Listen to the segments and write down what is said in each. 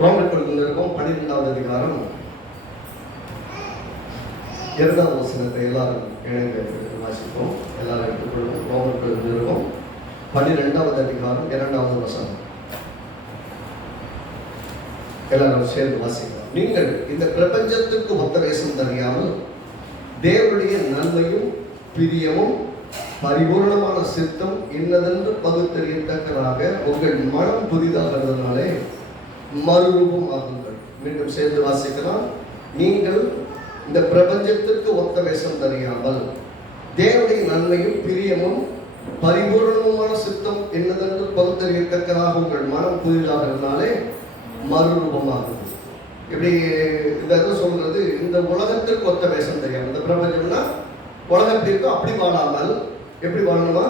ரோமர்கள் இருக்கும் 12வது அதிகாரம் 2வது வசனத்தை எல்லாரும் இணைந்து வாசிப்போம். எல்லாரும் எடுத்துக்கொள்வோம். ரோமர்கள் இருக்கும் 12வது அதிகாரம் 2வது வசனம். எல்லாரும் சேர்ந்து வாசிக்கலாம். நீங்கள் இந்த பிரபஞ்சத்துக்கு ஒத்த வேஷம் தெரியாமல் தேவனுடைய நன்மையும் பிரியமும் பரிபூர்ணமான சித்தம் இன்னதென்று பகுத்தறியத்தக்கதாக உங்கள் மனம் புதிதாகிறதுனாலே மறுரூபம் ஆகுங்கள். மீண்டும் சேர்ந்து வாசிக்கலாம். நீங்கள் இந்த பிரபஞ்சத்திற்கு ஒத்த வேஷம் தெரியாமல் தேவனுடைய நன்மையும் பிரியமும் பரிபூர்ணமான சித்தம் என்னதென்று பகுத்தறியத்தக்கதாக உங்கள் மனம் புதிதாகிறதுனாலே மறுரூபமாகுது. இப்படி இதை சொல்றது, இந்த உலகத்திற்கு ஒத்த வேஷம் தெரியாமல், இந்த பிரபஞ்சம்னா உலகத்தில் இருக்கோ அப்படி வாழாமல் எப்படி வாழணுமா,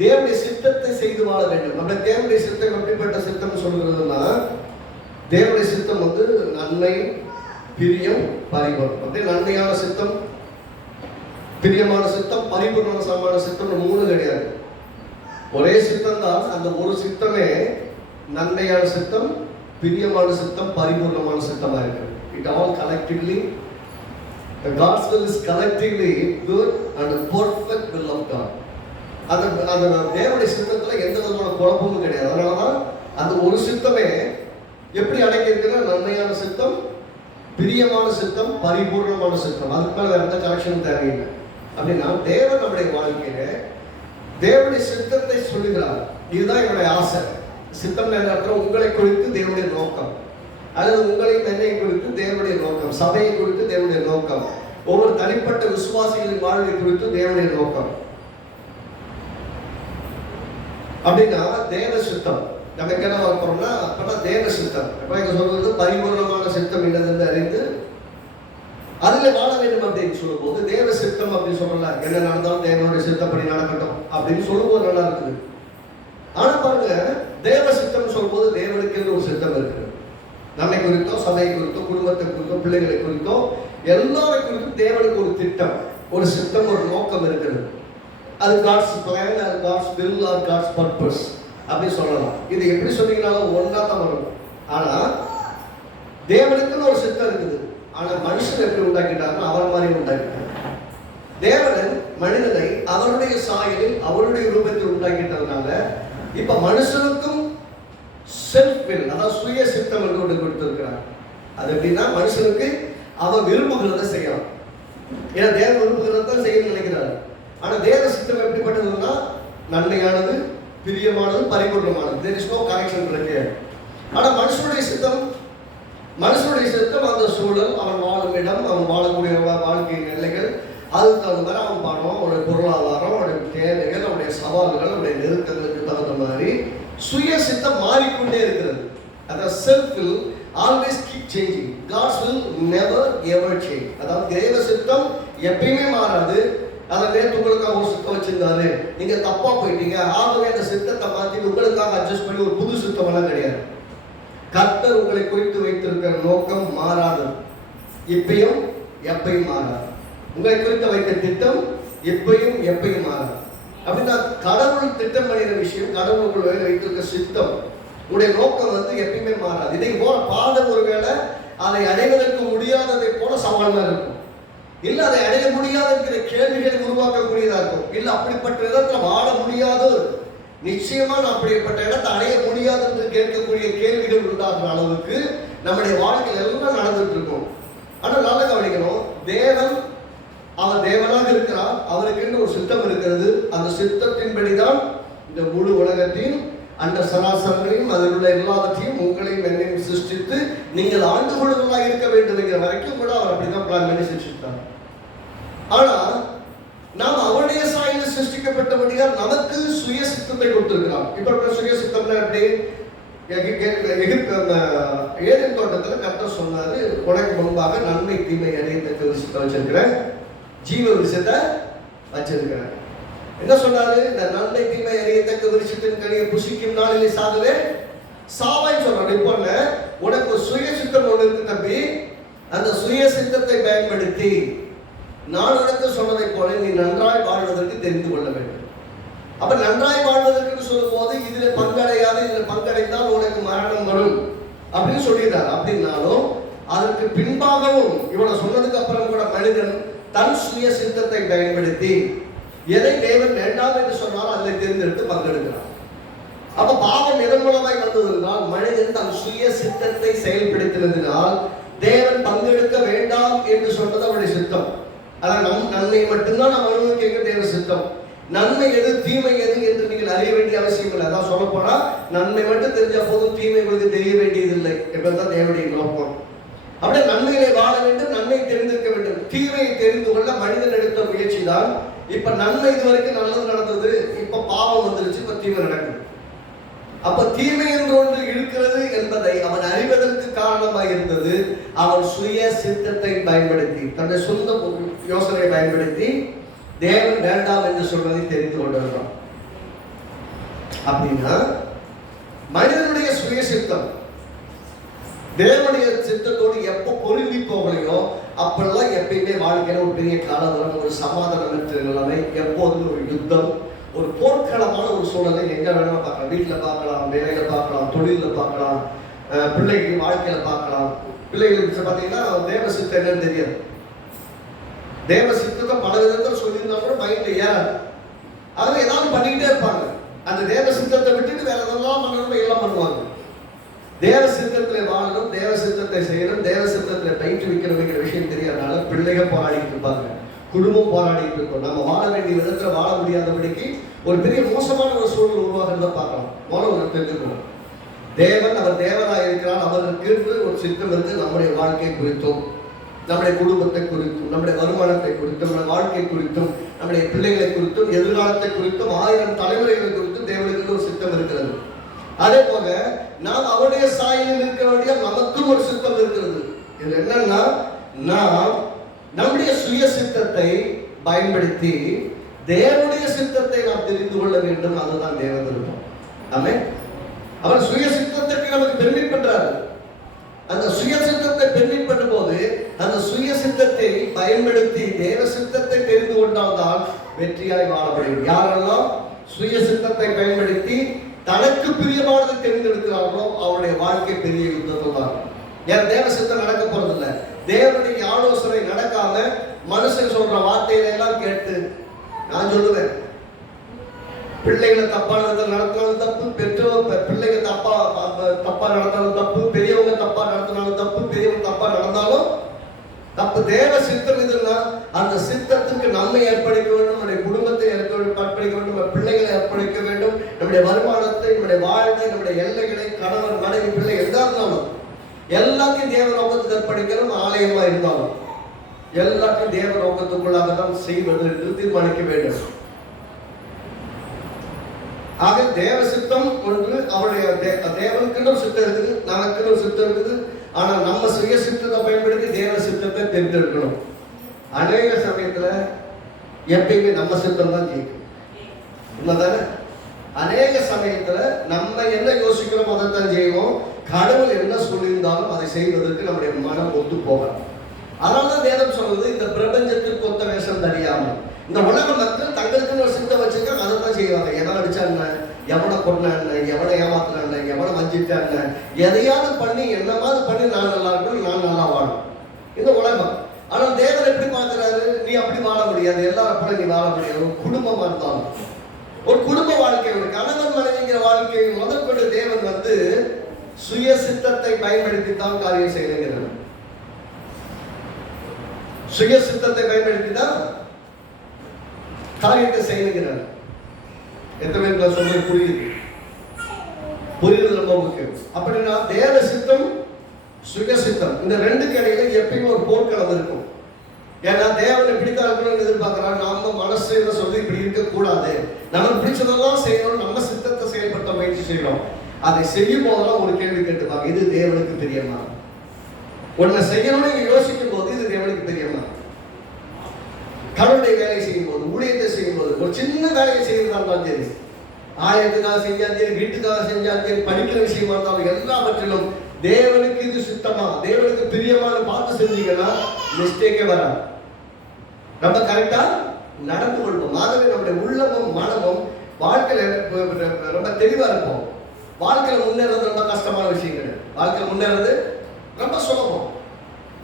தேவனுடைய சித்தத்தை செய்து வாழ வேண்டும். நம்ம தேவனுடைய சித்தம் எப்படிப்பட்ட சித்தம் சொல்கிறதுனா, தேவனுடைய சித்தம் நன்மை பிரியம் பரிபூர்ணம். அப்படியே நன்மையான சித்தம், பிரியமான சித்தம், பரிபூர்ணமான சித்தம் 3 கிடையாது. ஒரே சித்தம் தான். அந்த ஒரு சித்தமே நன்மையான சித்தம், பிரியமான சித்தம், பரிபூர்ணமான சித்தமா இருக்கு. It all collectively, the God's will is collectively good and perfect will of God. அந்த தேவனுடைய சித்தத்துல எந்த விதமான குழப்பமும் கிடையாது. அதனாலதான் அந்த ஒரு சித்தமே எப்படி அடங்கி இருக்குன்னா, நன்மையான சித்தம், பிரியமான சித்தம், பரிபூர்ணமான சித்தம். அதுக்கு மேல வேற எந்த கனெக்ஷனும் தேவையில்லை. அப்படின்னா தேவன் நம்முடைய வாழ்க்கையில தேவனுடைய சித்தத்தை சொல்லுகிறார். இதுதான் என்னுடைய ஆசை. சித்தம் நேரத்தில் உங்களை குறித்து தேவனுடைய நோக்கம், அல்லது உங்களையும் என்னை குறித்து தேவனுடைய நோக்கம், சபையை குறித்து தேவனுடைய நோக்கம், ஒவ்வொரு தனிப்பட்ட விசுவாசிகளின் வாழ்வை குறித்து தேவனுடைய நோக்கம். அப்படின்னா தேவ சித்தம் நம்ம என்ன பார்க்கிறோம்னா, அப்பதான் தேவ சித்தம். அப்ப இங்க சொல்றது பரிபூர்ணமான சித்தம் என்னதுன்னு அறிந்து அதுல வாழ வேண்டும் அப்படின்னு சொல்லும் போது, தேவ சித்தம் அப்படின்னு சொல்லல, என்ன நடந்தாலும் தேவனுடைய சித்தப்படி நடக்கட்டும் அப்படின்னு சொல்லும்போது நல்லா இருக்குது. ஆனா பாருங்க, தேவ சித்தம் சொல்லும்போது தேவனுக்கு ஒரு சித்தம் இருக்கு. நம்மை குறித்தோ, சபையை குறித்தோ, குடும்பத்தை குறித்தோ, பிள்ளைகளை குறித்தோ, எல்லாரை குறித்தும் தேவனுக்கு ஒரு திட்டம், ஒரு சித்தம், ஒரு நோக்கம் இருக்கிறது. அது காட்ஸ் பிளான், அது God's will or God's purpose அப்படி சொல்லலாம். இது எப்படி சொன்னீங்கன்னாலும் ஒன்னா தான் வரும். ஆனா தேவனுக்குன்னு ஒரு சித்தம் இருக்குது. ஆனா மனுஷன் எப்படி உண்டாக்கிட்டாருன்னா அவர் மாதிரி உண்டாக்கிட்டார். தேவன் மனிதனை அவருடைய சாயலில் அவருடைய ரூபத்தில் உண்டாக்கிட்டதுனால இப்ப மனுஷனுக்கும் செல்ஃப் வில், அதாவது சுய சித்தம் என்று ஒன்று கொடுத்திருக்கிறார். அது எப்படின்னா, மனுஷனுக்கு அவன் விரும்புகிறத செய்யலாம். ஏன்னா தேவன் விரும்புகிறதான் செய்ய நினைக்கிறார். ஆனா தேவ சித்தம் எப்படிப்பட்டதுன்னா, நன்மையானது, பிரியமானது, பரிபூர்ணமானது. there is no correction இருக்கு. ஆனா மனுஷனுடைய சித்தம் அந்த சூழல், அவன் வாழும் இடம், அவன் வாழக்கூடிய வாழ்க்கையின் எல்லைகள், அதுக்கு தகுந்த மாதிரி அவன் பணம், அவனுடைய பொருளாதாரம், அவனுடைய தேவைகள், அவனுடைய சவால்கள், அவனுடைய நெருக்கங்களுக்கு தகுந்த மாதிரி சுய சித்தம் மாறிக்கொண்டே இருக்கிறது. அதாவது self will always keep changing, God's will never ever change. அதாவது தேவ சித்தம் எப்பயுமே மாறாது. அதை நேற்று உங்களுக்காக ஒரு சித்தம் வச்சிருந்தாரு, நீங்க தப்பா போயிட்டீங்க, ஆகவே அந்த சித்தத்தை மாற்றி உங்களுக்காக அட்ஜஸ்ட் பண்ணி ஒரு புது சித்தம் எல்லாம் கிடையாது. கர்த்தர் உங்களை குறித்து வைத்திருக்கிற நோக்கம் மாறாது, இப்பயும் எப்பயும் மாறாது. உங்களை குறித்து வைத்த திட்டம் இப்பயும் எப்பயும் மாறாது. அப்படின்னா கடவுள் திட்டம் பண்ணின விஷயம், கடவுள் உங்களை வைத்திருக்க சித்தம், உங்களுடைய நோக்கம் எப்பயுமே மாறாது. இதை போல பாதம் ஒருவேளை அதை அடைவதற்கு முடியாததை போல சவாலாக இருக்கும், இல்ல அதை அடைய முடியாது என்கிற கேள்விகளை உருவாக்கக்கூடியதா இருக்கும். இல்ல அப்படிப்பட்ட இடத்துல வாழ முடியாது, நிச்சயமா அப்படிப்பட்ட இடத்தை அடைய முடியாது என்று கேட்கக்கூடிய கேள்விகள் உண்டாகிற அளவுக்கு நம்முடைய வாழ்க்கையில் எல்லாம் நடந்துட்டு இருக்கும். ஆனா நல்லா கவனிக்கணும், தேவன் அவர் தேவனாக இருக்கிறார், அவருக்கு ஒரு சித்தம் இருக்கிறது. அந்த சித்தத்தின்படிதான் இந்த முழு உலகத்தையும், அந்த சராசரங்களையும், அதில் உள்ள எல்லாவற்றையும், உங்களையும் என்னையும் சிருஷ்டித்து நீங்கள் ஆண்டு கொள்வதாக இருக்க வேண்டும் என்கிற வரைக்கும் கூட அவர் அப்படிதான் பிளான் பண்ணி சிருஷ்டித்தார். ஆனா நாம் அவருடைய சாயலில் சிருஷ்டிக்கப்பட்டபடியால் நமக்கு சுய சித்தத்தை கொடுத்திருக்கிறார். இப்ப சுய சித்தம்னா எப்படி, ஏதேன் தோட்டத்துல கர்த்தர் சொன்னாரு, உனக்கு முன்பாக நன்மை தீமை அறியத்தக்க விஷயத்தை வச்சிருக்கிறேன், ஜீவ விஷயத்தை வச்சிருக்கிறேன். என்ன சொன்னாரு, இந்த நன்மை தீமை அறியத்தக்க விருட்சத்தின் கனியை புசிக்கும் நாளிலே சாகவே சாவாய் சொல்றாரு. இப்போ உனக்கு சுய சித்தம் ஒன்று இருக்கு தம்பி, அந்த சுய சித்தத்தை பயன்படுத்தி நான் உனக்கு சொன்னதை போல நீ நன்றாய் வாழ்வதற்கு தெரிந்து கொள்ள வேண்டும். அப்ப நன்றாய் வாழ்வதற்கு சொல்லும் போது இதுல பங்கடையாது, இதுல பங்கடைந்தால் உனக்கு மரணம் வரும், அப்படின்னு சொல்லிடுறார். அப்படின்னாலும் அதற்கு பின்பாகவும் இவ்வளவு சொன்னதுக்கு அப்புறம் கூட மனிதன் தன் சுய சித்தத்தை பயன்படுத்தி எதை தேவன் வேண்டாம் என்று சொன்னாலும் அதை தேர்ந்தெடுத்து பங்கெடுக்கிறான். அப்ப பாவம் எதன் மூலமாய் வந்தது என்றால் மனிதன் தன் சுய சித்தத்தை செயல்படுத்தினதினால் தேவன் பங்கெடுக்க வேண்டாம் என்று சொன்னது அவருடைய சித்தம். அதான் நன்மை மட்டும்தான் நாம் அனுபவிக்க தேவ சித்தம். நன்மை எது தீமை எது என்று நீங்கள் அறிய வேண்டிய அவசியம் இல்லை. அதான் சொல்ல போனா நன்மை மட்டும் தெரிஞ்ச போதும் தீமை உங்களுக்கு தெரிய வேண்டியதில்லை என்பதுதான் தேவனுடைய நோக்கம். அப்படியே நன்மையை வாழ வேண்டும், நன்மை தெரிந்திருக்க வேண்டும். தீமையை தெரிந்து கொள்ள மனிதன் எடுத்த முயற்சி தான். இப்ப நன்மை இதுவரைக்கும் நல்லது நடந்தது, இப்ப பாவம் வந்துருச்சு, இப்ப தீமை நடக்குது. அப்ப தீமை என்று ஒன்று இருக்கிறது என்பதை அவன் அறிவதற்கு காரணமாக இருந்தது அவன் சுய சித்தத்தை பயன்படுத்தி, தன்னுடைய சொந்த யோசனையை பயன்படுத்தி தேவன் வேண்டாம் என்று சொல்வதை தெரிந்து கொண்டிருந்தான். அப்படின்னா மனிதனுடைய சுய சித்தம் தேவனுடைய சித்தத்தோடு எப்ப பொருந்தி போகலையோ அப்பெல்லாம் எப்பயுமே வாழ்க்கையில ஒரு பெரிய காலவரம், ஒரு சமாதானமற்ற நிலைமை, எப்போதும் ஒரு யுத்தம், ஒரு போர்க்களமான ஒரு சூழலை எங்க வேணாலும் பார்க்கலாம். வீட்டுல பார்க்கலாம், வேலையில பார்க்கலாம், தொழில பார்க்கலாம், பிள்ளைகள் வாழ்க்கையில பார்க்கலாம். பிள்ளைகளுக்கு பார்த்தீங்கன்னா தேவ சித்தம் என்னன்னு தெரியாது. தேவ சித்தத்தை பல விதத்தில் சொல்லியிருந்தா கூட மைண்ட்ல ஏறாது. அதில் ஏதாவது பண்ணிக்கிட்டே இருப்பாங்க. அந்த தேவ சித்தத்தை விட்டுட்டு வேற எதெல்லாம் பண்ணணும் எல்லாம் பண்ணுவாங்க. தேவ சித்தத்தில் வாழணும், தேவ சித்தத்தை செய்யணும், தேவ சித்தத்தில் பயிற்றுவிக்கணுங்கிற விஷயம் தெரியாதனால பிள்ளைகள் போராடிட்டு இருப்பாங்க, குடும்பம் போராடிட்டு இருக்கும். நம்ம வாழ வேண்டிய விதத்தில் வாழ முடியாதபடிக்கு ஒரு பெரிய மோசமான ஒரு சூழல் உருவாகிறத பார்க்கலாம். முதல்ல தெரிஞ்சுக்கணும், தேவன் அவர் தேவனாக இருக்கிறார், அவருக்கு ஒரு சித்தம் இருக்கு. நம்முடைய வாழ்க்கை குறித்தும், நம்முடைய குடும்பத்தை குறித்தும், நம்முடைய வருமானத்தை குறித்தும், நம்முடைய வாழ்க்கை குறித்தும், நம்முடைய பிள்ளைகளை குறித்தும், எதிர்காலத்தை குறித்தும், 1000 தலைமுறைகளை குறித்தும் தேவனுக்கு ஒரு சித்தம் இருக்கிறது. அதே போல நாம் அவருடைய சாயலில் இருக்கிறவருடைய நமக்கும் ஒரு சித்தம் இருக்கிறது. இது என்னன்னா, நாம் நம்முடைய சுய சித்தத்தை பயன்படுத்தி தேவனுடைய சித்தத்தை நாம் தெரிந்து கொள்ள வேண்டும். அதுதான் தேவ விருப்பம். ஆமென். அவர் சுய சித்தத்திற்கு நமக்கு பெர்மிட் பண்றாரு. அந்த சுய சித்தத்தை பெர்மிட் பண்ணும் போது அந்த சுய சித்தத்தை பயன்படுத்தி தேவ சித்தத்தை தெரிந்து கொண்டால்தான் வெற்றியாய் வாழ முடியும். யாரெல்லாம் சுய சித்தத்தை பயன்படுத்தி தனக்கு பிரியமானதை தெரிந்தெடுக்கிறார்களோ அவருடைய வாழ்க்கை பெரிய யுத்தத்தில் தான். ஏன் தேவ சித்தம் நடக்க போறதில்லை. தேவனுடைய ஆலோசனை நடக்காம மனுஷன் சொல்ற வார்த்தைகளை எல்லாம் கேட்டு நான் சொல்லுவேன், பிள்ளைகளை தப்பான விதத்தில் நடத்தினாலும் தப்பு, பெற்றோர் பிள்ளைங்க தப்பா நடந்தாலும் தப்பு, பெரியவங்க தப்பா நடத்தினாலும் தப்பு, பெரியவங்க தப்பா நடந்தாலும் தப்பு. தேவ சித்தம் இதுன்னா அந்த சித்தத்துக்கு நம்மை அர்ப்பணிக்க வேண்டும், நம்முடைய குடும்பத்தை அர்ப்பணிக்க வேண்டும், நம்ம பிள்ளைகளை அர்ப்பணிக்க வேண்டும், நம்முடைய வருமானத்தை, நம்முடைய வாழ்வை, நம்முடைய எல்லைகளை, கணவன் மனைவி பிள்ளை எதா இருந்தாலும் எல்லாத்தையும் தேவ நோக்கத்துக்கு அர்ப்பணிக்கணும். ஆலயமா இருந்தாலும் எல்லாத்தையும் தேவ நோக்கத்துக்குள்ளாக தான் செய்வது என்று தீர்மானிக்க வேண்டும். ஆக தேவ சித்தம் ஒன்று, அவருடைய தேவனுக்குன்னு ஒரு சித்தம் இருக்குது, நமக்குன்னு ஒரு சித்தம் இருக்குது. ஆனா நம்ம சுய சித்தத்தை பயன்படுத்தி தேவ சித்தத்தை தெரிந்தெடுக்கணும். அநேக சமயத்துல எப்பயுமே நம்ம சித்தம் தான் ஜெயிக்கும். உண்மைதானே? அநேக சமயத்துல நம்ம என்ன யோசிக்கிறோம் அதைத்தான் செய்வோம். கடவுள் என்ன சொல்லியிருந்தாலும் அதை செய்வதற்கு நம்முடைய மனம் ஒத்து போகாது. அதனாலதான் வேதம் சொல்றது, இந்த பிரபஞ்சத்திற்கு ஒத்த வேஷம் தெரியாமல் இந்த உலக மக்கள் தங்களுக்குன்னு ஒரு சித்தம் வச்சுக்க அதை தான் செய்வாங்க. எவனை அடிச்சா என்ன, எவனை கொண்டா என்ன, எவனை ஏமாத்தினா என்ன, எவனை வஞ்சிட்டா என்ன, எதையாவது பண்ணி என்னமாவது பண்ணி நான் நல்லா இருக்கணும், நான் நல்லா வாழும் இந்த உலகம். ஆனால் தேவன் எப்படி பார்க்கிறாரு, நீ அப்படி வாழ முடியாது, எல்லாரும் கூட நீ வாழ முடியாது. ஒரு குடும்பமா இருந்தாலும், ஒரு குடும்ப வாழ்க்கை, ஒரு கணவன் மனைவிங்கிற வாழ்க்கையை முதற்கொண்டு தேவன் சுய சித்தத்தை பயன்படுத்தி தான் காரியம் செய்கிறார். சுய சித்தத்தை பயன்படுத்தி தான் காரியத்தை செய்கிறார். எத்தனை பேர் சொல்ல புரியுது? புரியுது ரொம்ப முக்கியம். அப்படின்னா தேவ சித்தம், சுய சித்தம், இந்த ரெண்டுக்கு இடையில எப்பயும் ஒரு போர்க்களம் இருக்கும். ஏன்னா தேவன் இப்படித்தான் இருக்கணும்னு எதிர்பார்க்கிறார். நம்ம மனசு என்ன சொல்லி இப்படி இருக்கக்கூடாது, நமக்கு பிடிச்சதெல்லாம் செய்யணும், நம்ம சித்தத்தை செயல்படுத்த முயற்சி செய்யணும். அதை செய்யும் போதெல்லாம் ஒரு கேள்வி கேட்டுப்பாங்க, இது தேவனுக்கு பிரியமா? ஒன்றை செய்யணும்னு யோசிக்கும் போது இது தேவனுக்கு பிரியமா? கடவுளுடைய வேலை செய்யும் போது, ஊழியத்தை செய்யும் போது, ஒரு சின்ன வேலையை செய்யறதா சரி, ஆலயத்துக்காக செஞ்சாலும் சரி, வீட்டுக்காக செஞ்சாலும் சரி, படிக்கிற விஷயமா இருந்தாலும் எல்லாவற்றிலும் தேவனுக்கு இது சுத்தமா, தேவனுக்கு பிரியமான பார்த்து செஞ்சீங்கன்னா மிஸ்டேக்கே வராது. நம்ம கரெக்டா நடந்து கொள்வோம். ஆகவே நம்முடைய உள்ளமும் மனமும் வாழ்க்கையில ரொம்ப தெளிவா இருப்போம். வாழ்க்கையில முன்னேறது ரொம்ப கஷ்டமான விஷயம் கிடையாது. வாழ்க்கை முன்னேறது ரொம்ப சுலபம்.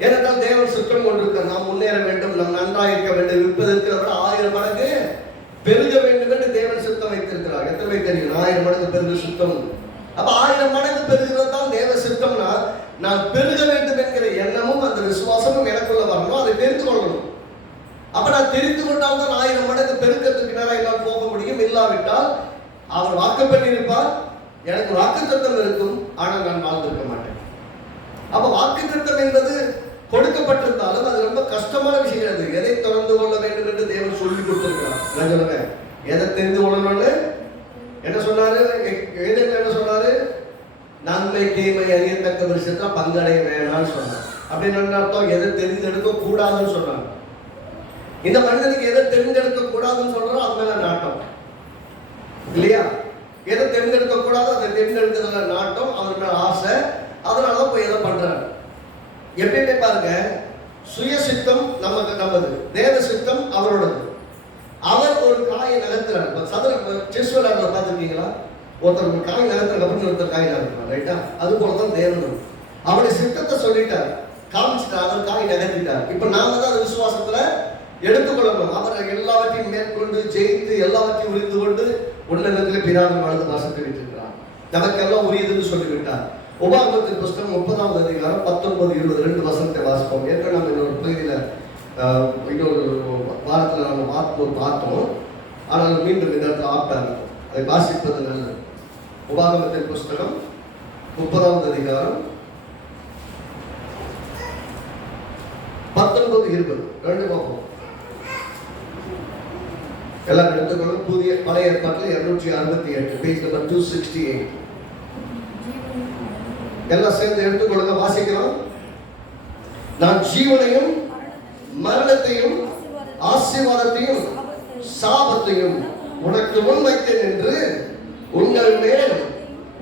ஏனென்றால் தேவன் சுத்தம் கொண்டிருக்க நாம் முன்னேற வேண்டும், நாம் நன்றாக இருக்க வேண்டும், இருப்பதற்கு 1000 மடங்கு பெருக வேண்டும் என்று தேவன் சுத்தம் வைத்திருக்கிறார். எத்தனை பேர் தெரியும் 1000 மடங்கு பெருகு சுத்தம்? அப்ப 1000 மடங்கு பெருகிறது தான் தேவ சுத்தம்னா, நான் பெருக வேண்டும் என்கிற எண்ணமும் அந்த விசுவாசமும் எனக்குள்ள வரணும், அதை தெரிந்து கொள்ளணும். அப்ப நான் தெரிந்து கொண்டால் தான் 1000 மடங்கு பெருக்கத்துக்கு நேரம் என்னால் போக முடியும். இல்லாவிட்டால் அவர் வாக்கு பண்ணியிருப்பார், எனக்கு வாக்குத்தத்தம் இருக்கும், ஆனால் நான் வாழ்ந்திருக்க மாட்டேன். அப்ப வாக்குத்தத்தம் என்பது கொடுக்கப்பட்டிருந்தாலும் அது ரொம்ப கஷ்டமான விஷயம். அது எதை தொடர்ந்து கொள்ள வேண்டும் என்று தேவன் சொல்லி கொடுத்திருக்கிறார். நான் சொல்லுங்க, எதை தெரிந்து கொள்ளணும்னு என்ன சொன்னாரு? என்ன சொன்னாரு? நன்மை தீமை அறியத்தக்க விஷயத்துல பங்கடைய வேணாம்னு சொன்னார். அப்படின்னு அர்த்தம் எதை தெரிந்தெடுக்க கூடாதுன்னு சொன்னாங்க. இந்த மனிதனுக்கு எதை தெரிந்தெடுக்க கூடாதுன்னு சொல்றோம், அது மேல நாட்டம் இல்லையா? எதை தெரிந்தெடுக்க கூடாது அதை தெரிந்தெடுக்கிறதுல நாட்டம், அவர் மேல ஆசை, அதனாலதான் போய் எதை பண்றாரு. எப்பயுமே பாருங்க, சுய சித்தம் நமது, தேவ சித்தம் அவரோடது. அவர் ஒரு காயை நகர்த்துறாரு. செஸ் விளையாடுறத பார்த்துருக்கீங்களா? ஒருத்தர் காய் நகர்த்துறதுக்கு ஒருத்தர் காய் நகர்த்துறாரு, ரைட்டா? அது போலதான் தேவனும் அவருடைய சித்தத்தை சொல்லிட்டார், காமிச்சிட்டார், அவர் காய் நகர்த்திட்டார். இப்ப நாம தான் அது விசுவாசத்துல எடுத்துக்கொள்ளணும். அவர் எல்லாவற்றையும் மேற்கொண்டு ஜெயித்து எல்லாவற்றையும் உரிந்து கொண்டு உன்னதத்திலே பிதாவின் வலது பாசத்தை வைத்திருக்கிறார். நமக்கெல்லாம் உரியதுன்னு சொல்லிவிட்டார். உபாகமத்தின் புஸ்தகம் 30வது அதிகாரம் 19, 20 2 வசனத்தை வாசிப்போம். ஏற்கனவே நம்ம இன்னொரு பகுதியில் இன்னொரு வாரத்தில் நம்ம பார்த்தோம். ஆனால் மீண்டும் இந்த இடத்துல ஆப்டாங்க, அதை வாசிப்பது நல்லது. உபாகமத்தின் புஸ்தகம் 30வது அதிகாரம் 19, 20 2 பார்ப்போம். எல்லாம் எடுத்துக்கொள்ளும். புதிய பழைய ஏற்பாட்டில் 268, பேஜ் நம்பர் 268. எல்லாம் சேர்ந்து எடுத்துக்கொள்ளுங்க, வாசிக்கலாம். நான் ஜீவனையும் மரணத்தையும் ஆசீர்வாதத்தையும் சாபத்தையும் உனக்கு முன் வைத்தேன் என்று உங்கள் மேல்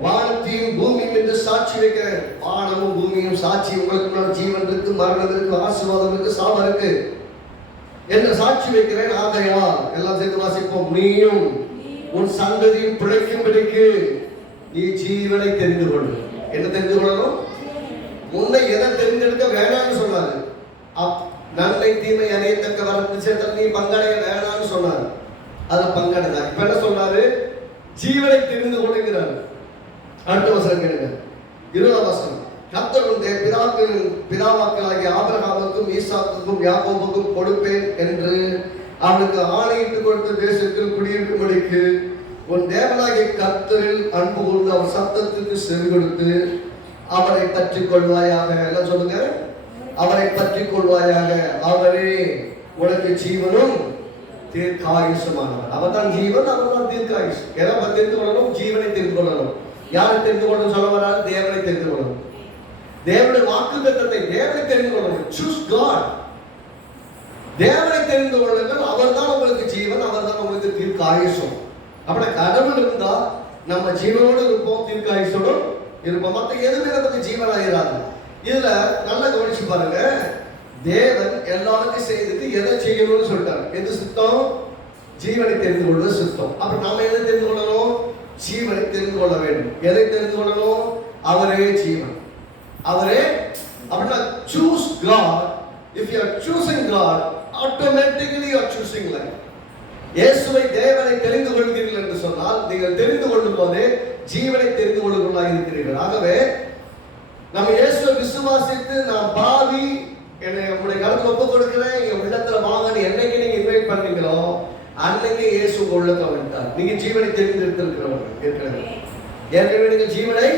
வானத்தையும் பூமியும் என்று சாட்சி வைக்கிறேன். வானமும் பூமியும் சாட்சி, உங்களுக்கு முன்னால் ஜீவன் இருக்கு, மரணம் இருக்கு, ஆசீர்வாதம் இருக்கு, சாபம் இருக்கு என்று சாட்சி வைக்கிறேன். ஆகையால் எல்லாம் சேர்ந்து வாசிப்போம். நீயும் உன் சந்ததியும் பிழைக்கும்படிக்கு நீ ஜீவனை தெரிந்து கொள்ளு. என்ன தெரிந்து கொள்ளணும்? முன்ன எதை தெரிந்தெடுக்க வேணாம்னு சொன்னாரு. நன்மை தீமை அறியத்தக்க வரத்து நீ பங்கடைய வேணாம்னு சொன்னாரு. அதுல பங்கடைதான். இப்ப என்ன சொன்னாரு? ஜீவனை தெரிந்து கொள்ளுங்கிறார். அடுத்த வசனம் கேளுங்க, 20வது வசனம். கர்த்தர் பிதாவாக்களாகிய ஆபிரகாமுக்கும் ஈசாக்குக்கும் யாக்கோபுக்கும் கொடுப்பேன் என்று அவனுக்கு ஆணையிட்டு கொடுத்த தேசத்தில் குடியிருக்கும்படிக்கு உன் தேவனாகிய கர்த்தரில் அன்பு கொண்டு அவர் சத்தத்துக்கு செவி கொடுத்து அவரை பற்றி கொள்வாயாக. எல்லாம் சொல்லுங்க, அவரை பற்றி கொள்வாயாக. அவரே உனக்கு ஜீவனும் தீர்க்காயுசுமானவர். அவர் தான் ஜீவன், அவர் தான் தீர்க்காயுசு. எதை தெரிந்து கொள்ளணும்? ஜீவனை தெரிந்து கொள்ளணும். யாரை தெரிந்து கொள்ளணும் சொல்ல வராது? தேவனை தெரிந்து கொள்ளணும். தேவனுடைய வாக்குத்தத்தத்தை தேவனை தெரிந்து கொள்ளணும். Choose God. தேவனை தெரிந்து கொள்ளுங்கள். அவர் தான் உங்களுக்கு ஜீவன், அவர் தான் உங்களுக்கு தீர்க்காயுசம். அப்படி கடவுள் இருந்தா நம்ம ஜீவனோடு இருப்போம், தீர்க்காயுசோடும் இருப்போம். மற்ற எதுவுமே நமக்கு ஜீவனாயிராது. இதுல நல்லா கவனிச்சு பாருங்க, தேவன் எல்லாருக்கும் செய்துட்டு எதை செய்யணும்னு சொல்லிட்டாரு. எது சித்தம்? ஜீவனை தெரிந்து கொள்வது சித்தம். அப்ப நாம எதை தெரிந்து கொள்ளணும்? ஜீவனை தெரிந்து கொள்ள வேண்டும். எதை தெரிந்து கொள்ளணும்? அவரே ஜீவன், அவரே. அப்படின்னா choose God. If you are choosing God, automatically you are choosing life. இயேசுவை தேவனை தெரிந்து கொள்கிறீர்கள் என்று சொன்னால் நீங்கள் தெரிந்து கொள்ளும் போது ஜீவனை தெரிந்து கொள்ளுவதாக இருக்கிறீர்கள். ஆகவே நம்ம இயேசுவை விசுவாசித்து நான் பாவி, என்னை உங்களுடைய கருத்துல ஒப்பு கொடுக்கிறேன், என் உள்ளத்துல வாங்க என்னைக்கு நீங்க இன்வைட் பண்ணீங்களோ அன்னைக்கு இயேசு உள்ளத்தை வந்துட்டார். நீங்க ஜீவனை தெரிந்திருக்கிறவர்கள் ஏற்கனவே நீங்க ஜீவனை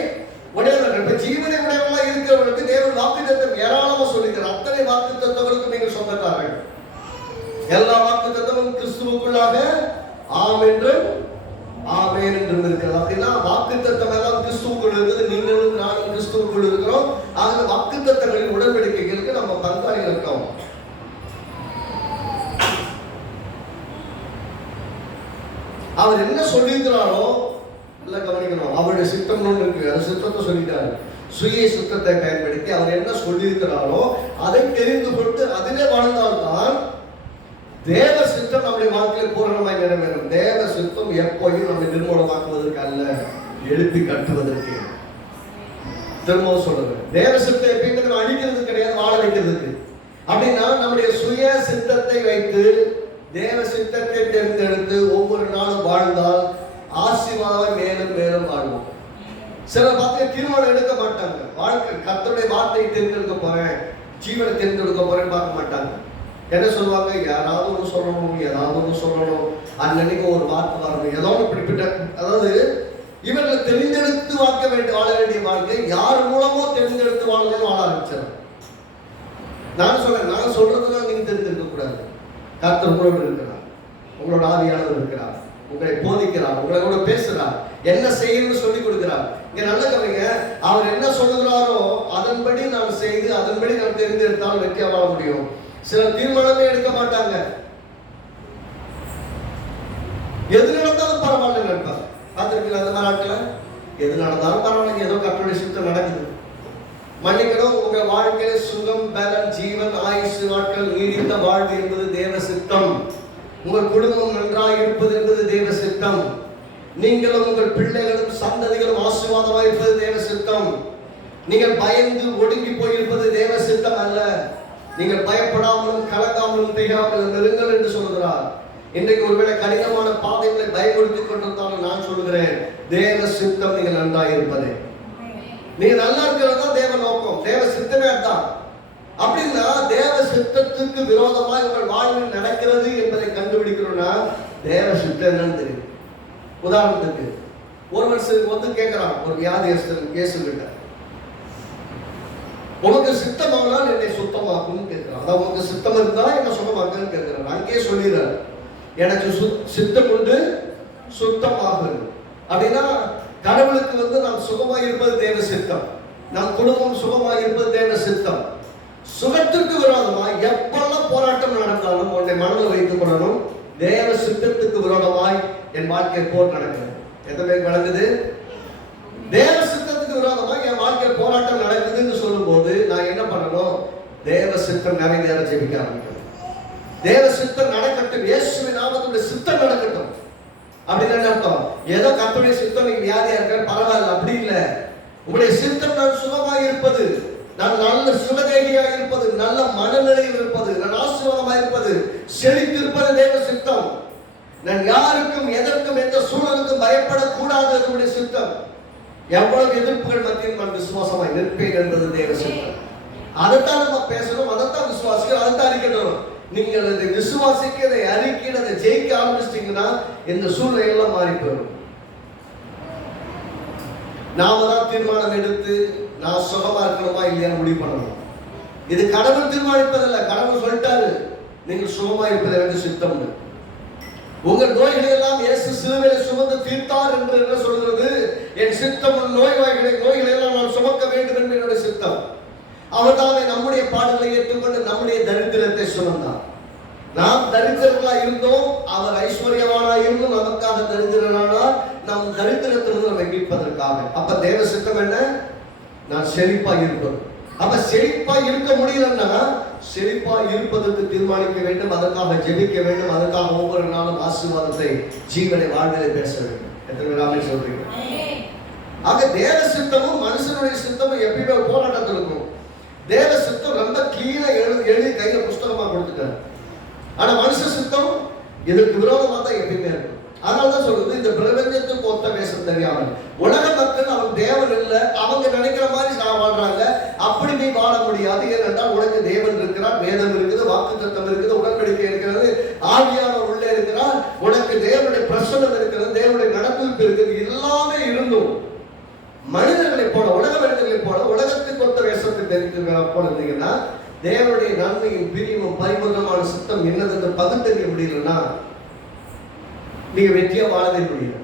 உடையவர்கள். இப்ப ஜீவனை உடையவர்களா இருக்கிறவர்களுக்கு தேவன் வாக்குத்தத்தம் ஏராளமா சொல்லிக்கிறார். அத்தனை வாக்குத்தத்தங்களுக்கு நீங்கள் சொந்தக்காரர்கள். எல்லா வாக்குத்தத்தமும் கிறிஸ்துவுக்குள்ளாக ஆம் என்றும் ஆமென் என்றும் இருக்கிறது. அப்படின்னா வாக்குத்தத்தம் எல்லாம் கிறிஸ்துவுக்குள் இருக்குது. நீங்களும் நானும் கிறிஸ்துவுக்குள் இருக்கிறோம். ஆக வாக்குத்தத்தங்களின் உடன்படிக்கைகளுக்கு நம்ம பங்காளிகள் இருக்கோம். அவர் என்ன சொல்லியிருக்கிறாரோ எல்லாம் கவனிக்கணும். அவருடைய சித்தம் ஒன்று இருக்கு, அந்த சித்தத்தை சொல்லிட்டாரு. சுய சித்தத்தை பயன்படுத்தி அவர் என்ன சொல்லியிருக்கிறாரோ அதை தெரிந்து கொண்டு அதிலே வாழ்ந்தால்தான் தேவ சித்தம் நம்முடைய வாழ்க்கையில் பூரணமாய் நிறைவேறும். தேவ சித்தம் எப்போயும் நம்மை நிர்மூலமாக்குவதற்கு அல்ல, எழுப்பி கட்டுவதற்கு. திரும்பவும் சொல்றேன், தேவ சித்தம் எப்பயுமே நம்ம அழிக்கிறது கிடையாது, வாழ வைக்கிறதுக்கு. அப்படின்னா நம்முடைய சுய சித்தத்தை வைத்து தேவ சித்தத்தை தேர்ந்தெடுத்து ஒவ்வொரு நாளும் வாழ்ந்தால் ஆசீர்வாதம் மேலும் மேலும் வாழ்வோம். சிலர் பார்த்து தீர்மானம் எடுக்க மாட்டாங்க, வாழ்க்கை கர்த்தருடைய வார்த்தையை தேர்ந்தெடுக்க போறேன், ஜீவனை தேர்ந்தெடுக்க போறேன்னு பார்க்க மாட்டாங்க. என்ன சொல்லுவாங்க, யாராவது ஒன்று சொல்லணும், ஏதாவது ஒன்று சொல்லணும், அன்னைக்கு ஒரு வார்த்தை வரணும், ஏதோ ஒன்று குறிப்பிட்ட. அதாவது இவர்கள் தெரிந்தெடுத்து வாழ வேண்டிய வாழ்க்கை யார் மூலமோ தெரிந்தெடுத்து வாழணும்னு வாழ ஆரம்பிச்சார். நான் சொல்றேன், நான் சொல்றதுதான் நீங்க தெரிந்திருக்க கூடாது. கர்த்தர் உங்களோடு இருக்கிறார், உங்களோட ஆவியானவர் இருக்கிறார், உங்களை போதிக்கிறார், உங்களை கூட பேசுறார், என்ன செய்யணும்னு சொல்லி கொடுக்கிறார். இங்க நல்ல கவனிங்க, அவர் என்ன சொல்லுகிறாரோ அதன்படி நான் செய்து அதன்படி நான் தெரிந்தெடுத்தால் வெற்றியா வாழ முடியும். சில தீர்மானமே எடுக்க மாட்டாங்க, எது நடந்தாலும் பரவாயில்ல இருப்பாங்க. பார்த்துருக்கீங்களா அந்த மாதிரி ஆட்களை? எது நடந்தாலும் பரவாயில்ல, ஏதோ கர்த்தருடைய சித்தம் நடக்குது. மன்னிக்கணும், உங்க வாழ்க்கையில சுகம், பலன், ஜீவன், ஆயுசு நாட்கள், நீடித்த வாழ்வு என்பது தேவ சித்தம். உங்கள் குடும்பம் நன்றாக இருப்பது என்பது தேவ சித்தம். நீங்களும் உங்கள் பிள்ளைகளும் சந்ததிகளும் ஆசீர்வாதமாக இருப்பது தேவ சித்தம். நீங்கள் பயந்து ஒடுங்கி போயிருப்பது தேவ சித்தம் அல்ல. நீங்கள் பயப்படாமலும் கலங்காமலும் திகையாமலும் இருங்கள் என்று சொல்கிறார். இன்றைக்கு ஒருவேளை கடினமான பாதைகளை பயமுறுத்திக் கொண்டிருந்தாலும் நான் சொல்கிறேன், தேவ சித்தம் நீங்கள் நன்றாக இருப்பதே. நீங்க நல்லா இருக்கிறது தான் தேவ நோக்கம், தேவ சித்தமே தான். அப்படின்னா தேவ சித்தத்துக்கு விரோதமாக உங்கள் வாழ்வில் நடக்கிறது என்பதை கண்டுபிடிக்கிறோம்னா தேவ சித்தம் என்னன்னு தெரியும். உதாரணத்துக்கு ஒருவர் வந்து கேட்கிறான், ஒரு வியாதியஸ்தன் இயேசு கிட்ட, உனக்கு சித்தமானால் என்னை சுத்தமாக்குன்னு கேட்கிறான். அதான் உனக்கு சித்தம் இருந்தா என்ன சுத்தமாக்குன்னு கேட்கிறான். அங்கேயே சொல்லிடுறாரு, எனக்கு சித்தம் உண்டு, சுத்தமாகும். அப்படின்னா கடவுளுக்கு வந்து நாம் சுகமாக இருப்பது தேவ சித்தம், நம் குடும்பம் சுகமாக இருப்பது தேவ சித்தம். சுகத்திற்கு விரோதமாய் எப்பெல்லாம் போராட்டம் நடந்தாலும் உன்னை மனதில் வைத்துக் கொள்ளணும், தேவ சித்தத்துக்கு விரோதமாய் என் வாழ்க்கை போர் நடக்குது. எத்தனை பேருக்கு வழங்குது? தேவ சித்தத்துக்கு விரோதமாய் என் வாழ்க்கை போராட்டம் நடக்குதுன்னு சொல்லும் போது நான் என்ன பண்ணணும்? தேவ சித்தம் நிறைவேற ஜெபிக்க ஆரம்பிக்கணும். தேவ சித்தம் நடக்கட்டும், இயேசுவின் நாமத்துடைய சித்தம் நடக்கட்டும். அப்படின்னு அர்த்தம், ஏதோ கர்த்தருடைய சித்தம் நீங்க வியாதியா இருக்க பரவாயில்ல, அப்படி இல்லை. உங்களுடைய சித்தம் நான் சுகமாக இருப்பது, நான் நல்ல சுகதேகியாக இருப்பது, நல்ல மனநிலையில் இருப்பது, நான் ஆசீர்வாதமாக இருப்பது, செழித்திருப்பது தேவ சித்தம். நான் யாருக்கும் எதற்கும் எந்த சூழலுக்கும் பயப்படக்கூடாது என்னுடைய சித்தம். எவ்வளவு எதிர்ப்புகள் மத்தியில் நான் விசுவாசமாய் நிற்பேன் என்பது தேவ சித்தம். அதைத்தான் நம்ம பேசணும், அதைத்தான் விசுவாசிக்கிறோம், அதைத்தான் அறிக்கணும். நீங்கள் அதை விசுவாசிக்க, அதை அறிக்கை, அதை ஜெயிக்க ஆரம்பிச்சிட்டீங்கன்னா இந்த சூழ்நிலையெல்லாம் மாறி போயிடும். நாம தான் தீர்மானம் எடுத்து நான் சுகமா இருக்கணுமா இல்லையான்னு முடிவு பண்ணணும். இது கடவுள் தீர்மானிப்பதில்லை. கடவுள் சொல்லிட்டாரு, நீங்கள் சுகமா இருப்பது எனக்கு சித்தம். உங்கள் நோய்களை எல்லாம் இயேசு சிலுவையிலே சுமந்து தீர்த்தார் என்று என்ன சொல்கிறது? என் சித்தம் நோய்களை எல்லாம் நான் சுமக்க வேண்டும் என்று என்னுடைய சித்தம். அவர் தாமே நம்முடைய பாடுகளை ஏற்றுக்கொண்டு நம்முடைய தரித்திரத்தை சுமந்தார். நாம் தரித்திரர்களா இருந்தோம், அவர் ஐஸ்வர்யவானா இருந்தும் நமக்காக தரித்திரனானார், நம் தரித்திரத்திலிருந்து நம்மை மீட்பதற்காக. அப்ப தேவ சித்தம் என்ன? நான் செழிப்பா இருப்பது. அப்ப செழிப்பா இருக்க முடியலன்னா செழிப்பா இருப்பதற்கு தீர்மானிக்க வேண்டும், அதற்காக ஜெபிக்க வேண்டும், அதற்காக ஒவ்வொரு நாளும் ஆசீர்வாதத்தை, ஜீவனை, வாழ்விலை பேச வேண்டும். எத்தனை நாமே சொல்றீங்க? ஆக தேவ சித்தமும் மனுஷனுடைய சித்தமும் எப்பயுமே ஒரு போராட்டத்தில் இருக்கும். தேவ சித்தம் ரொம்ப கிளீனா எழுதி கையில புஸ்தகமா கொடுத்துட்டாரு. ஆனா மனுஷ சித்தம் இதற்கு விரோதமா தான் எப்பயுமே இருக்கும். அதனாலதான் சொல்றது, இந்த பிரபஞ்சத்துக்கு ஒத்த வேஷம் தெரியாமல் உலக மக்கள் அவன் தேவன் இல்லை, அவங்க நினைக்கிற மாதிரி வாழ்றாங்க. அப்படி நீ வாழ முடியாது. ஏனென்றால் உனக்கு தேவன் இருக்கிறார், வேதம் இருக்குது, வாக்கு தத்தம் இருக்குது, உடன்படிக்கை இருக்கிறது, ஆவியானவர் உள்ளே இருக்கிறார், உனக்கு தேவனுடைய பிரசன்னம் இருக்கிறது, தேவனுடைய நடப்பில் இருக்குது. எல்லாமே இருந்தும் மனிதர்களை போல, உலக மனிதர்களை போல உலகத்துக்கு ஒத்த வேஷத்தை தெரிவிக்கிற போல இருந்தீங்கன்னா தேவனுடைய நன்மையும் பிரியமும் பரிபூர்ணமான சித்தம் என்னதென்று பகுத்தறிய முடியலன்னா நீங்க வெற்றியா வாழவே முடியல.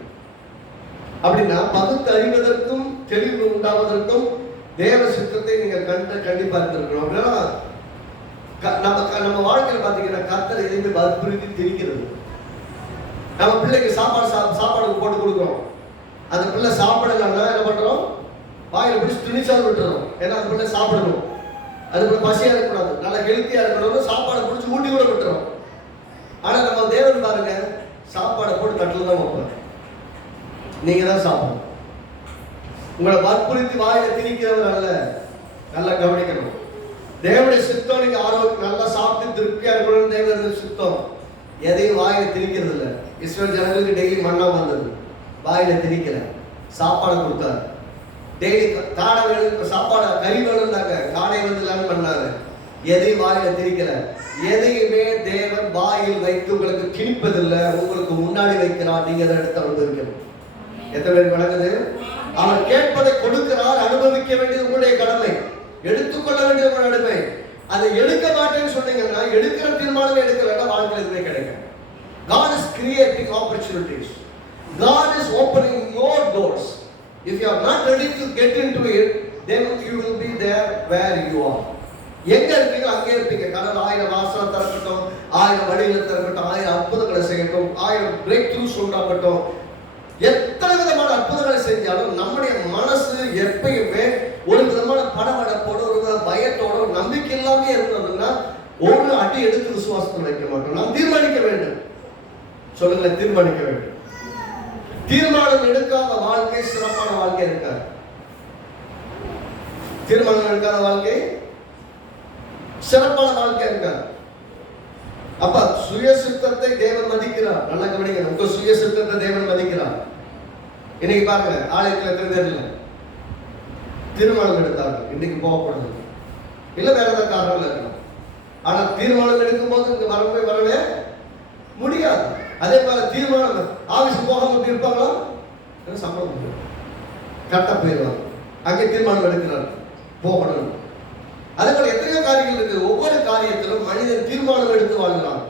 அப்படின்னா பகுத்து அறிவதற்கும் தெளிவு உண்டாவதற்கும் தேவ சித்தத்தை நீங்க கண்டிப்பா இருந்திருக்கணும். அப்படின்னா நம்ம வாழ்க்கையில் பாத்தீங்கன்னா கர்த்தர் எதையுமே வற்புறுத்தி திரிக்கிறது. நம்ம பிள்ளைக்கு சாப்பாடு போட்டு கொடுக்குறோம், அந்த பிள்ளை சாப்பிடலன்னா என்ன பண்றோம்? வாயில பிடிச்சி துணிச்சாலும் விட்டுறோம். ஏன்னா அந்த பிள்ளை சாப்பிடணும், அது பிள்ளை பசியா இருக்கக்கூடாது, நல்லா ஹெல்த்தியா இருக்கணும், சாப்பாடை பிடிச்சி ஊட்டி கூட விட்டுறோம். ஆனா நம்ம தேவன் பாருங்க, சாப்பாடை போட்டு தட்டில் தான் வைப்பாங்க, நீங்க தான் சாப்பிடணும். உங்களை வற்புறுத்தி வாயில திணிக்கிறவர் அல்ல. நல்லா கவனிக்கணும். தேவனுடைய சித்தம் நீங்க ஆரோக்கியம் நல்லா சாப்பிட்டு திருப்தியா இருக்கணும். தேவனுடைய சித்தம் எதையும் வாயில திணிக்கிறது இல்லை. இஸ்ரேல் ஜனங்களுக்கு டெய்லி மண்ணா வந்தது, வாயில திணிக்கல, சாப்பாடு கொடுத்தாரு. டெய்லி காடை வேணும், சாப்பாடு கறி வேணும்னாங்க, காடை வந்து பண்ணாரு. எதையும் வாயில திணிக்கல. எதையுமே தேவன் வாயில் வைத்து உங்களுக்கு திணிப்பதில்லை, உங்களுக்கு முன்னாடி வைக்கிறார். நீங்க அதை எடுத்து அனுபவிக்கணும். எத்தனை பேருக்கு வழங்குது? அவர் கேட்பதை கொடுக்கிறார். அனுபவிக்க வேண்டியது உங்களுடைய கடமை, எடுத்துக்கொள்ள வேண்டியது உங்களுடைய கடமை. அதை எடுக்க மாட்டேன்னு சொன்னீங்கன்னா, எடுக்கிற தீர்மானம் எடுக்கலன்னா வாழ்க்கையில் எதுவுமே கிடைக்கும். God is creating opportunities. God is opening more doors. If you are not ready to get into it, then you will be there where you are. எங்க இருக்கீங்க அங்கே இருப்பீங்க. கடவுள் 1000 வாசலை திறக்கட்டும், 1000 வழிகளை திறக்கட்டும், 1000 அற்புதங்களை செய்யட்டும், 1000 பிரேக் த்ரூஸ் உண்டாகட்டும், எத்தனை விதமான அற்புதங்களை செஞ்சாலும் நம்முடைய மனசு எப்பயுமே ஒரு விதமான படபடப்போட, ஒரு வித பயத்தோட, ஒரு நம்பிக்கை இல்லாம இருந்ததுன்னா ஒரு அடி எடுத்து விசுவாசத்தில் வைக்க மாட்டோம். நாம் தீர்மானிக்க வேண்டும். சொல்லுங்களேன், தீர்மானிக்க வேண்டும். தீர்மானம் எடுக்காத வாழ்க்கை சிறப்பான வாழ்க்கை இருக்காது. தீர்மானம் எடுக்காத வாழ்க்கை சிறப்பான வாழ்க்கை இருக்காது. அப்ப சுய சித்தத்தை தேவன் மதிக்கிறார். நல்லா கவனிங்க, உங்க சுய சித்தத்தை தேவன் மதிக்கிறார். இன்னைக்கு பாருங்க, ஆலயத்தில் தெரிஞ்சதில்லை, தீர்மானம் எடுத்தார்கள் இன்னைக்கு போகப்படுது, இல்ல வேற ஏதாவது காரணம் இருக்கலாம். ஆனா தீர்மானம் எடுக்கும் போது இங்க வரவே முடியாது. அதே போல தீர்மானம் ஆபீஸ் போகாம இருப்பாங்களா? சம்பளம் கரெக்டா போயிடுவாங்க. அங்கே தீர்மானம் எடுக்கிறார், போகணும். அதே போல எத்தனையோ காரியங்கள் இருக்கு. ஒவ்வொரு காரியத்திலும் மனிதன் தீர்மானம் எடுத்து வாழ்கிறான்.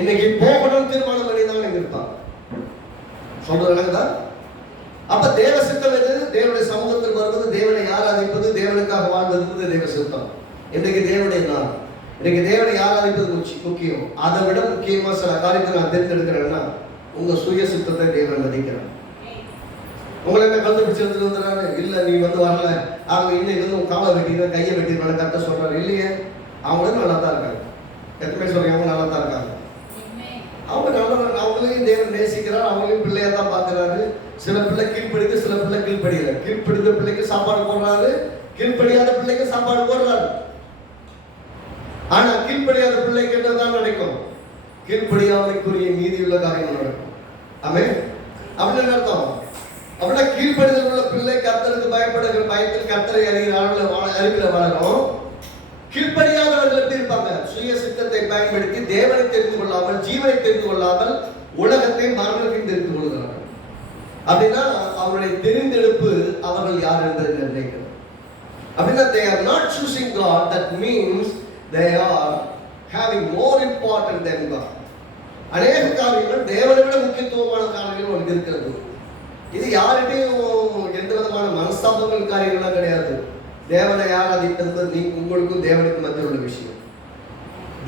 இன்னைக்கு போகணும் தீர்மானம் பண்ணிதான் இருப்பான். சொல்றது. அப்ப தேவ சித்தம் எது? தேவனுடைய சமூகத்தில் வருவது, தேவனை ஆராதிப்பது, தேவனுக்காக வாழ்வது தேவ சித்தம். இன்றைக்கு தேவனுடைய நாள். இன்னைக்கு தேவனை ஆராதிப்பது முக்கியம். அதை விட முக்கியமா சில காரியத்தை நான் தேர்ந்தெடுக்கிறேன்னா, உங்க சுய சித்தத்தை தேவன் மதிக்கிறார். உங்களை என்ன கண்டுபிடிச்சு எடுத்துட்டு வந்துடுறாரு? இல்ல நீ வரல, அவங்க இன்னைக்கு காலை வெட்டிக்கிற, கையை வெட்டிடுறாங்க, கரெக்டா சொல்றாரு இல்லையே. அவங்களும் நல்லா தான் இருக்காங்க. எத்தனை பேர் சொல்றீங்க? அவங்க நல்லா தான் இருக்காங்க. அவங்க நல்லா, அவங்களையும் தேவன் நேசிக்கிறார், அவங்களையும் பிள்ளையா தான் பார்க்கிறாரு. சில பிள்ளை கீழ்ப்படிது, சில பிள்ளை கீழ்ப்படியல. கீழ்ப்படிந்த பிள்ளைக்கு சாப்பாடு போடுறாரு, கீழ்ப்படியாத பிள்ளைக்கு சாப்பாடு போடுறாரு. ஆனா கீழ்ப்படியாத பிள்ளைக்கு என்னதான் நடக்கும்? கீழ்ப்படியாமைக்குரிய நீதியுள்ள காரியம் நடக்கும். ஆமே, அப்படின்னு அர்த்தம். அப்படின்னா கீழ்ப்படிதல் உள்ள பிள்ளை கர்த்தருக்கு பயப்படுகிற பயத்தில் கர்த்தரை அறிவில வளரும். கீழ்ப்படியாதவர்கள் எப்படி இருப்பாங்க? சுய சித்தத்தை பயன்படுத்தி தேவனை தெரிந்து கொள்ளாமல், ஜீவனை தெரிந்து கொள்ளாமல், உலகத்தை மரணத்தையும் தெரிந்து கொள்கிறார்கள். அப்படின்னா அவருடைய தெரிந்தெடுப்பு அவர்கள் யார் என்பதை நிர்ணயிக்கிறது. அப்படின்னா they are not choosing God, that means they are having more important than God. அநேக காரியங்கள் தேவனை விட முக்கியத்துவமான காரியங்கள் ஒன்று இருக்கிறது. இது யார்கிட்டையும் எந்த விதமான மனஸ்தாபங்கள் காரியங்கள்லாம் கிடையாது. தேவனை ஆராதிப்பது உங்களுக்கும் தேவனுக்கும் மத்திய உள்ள விஷயம்.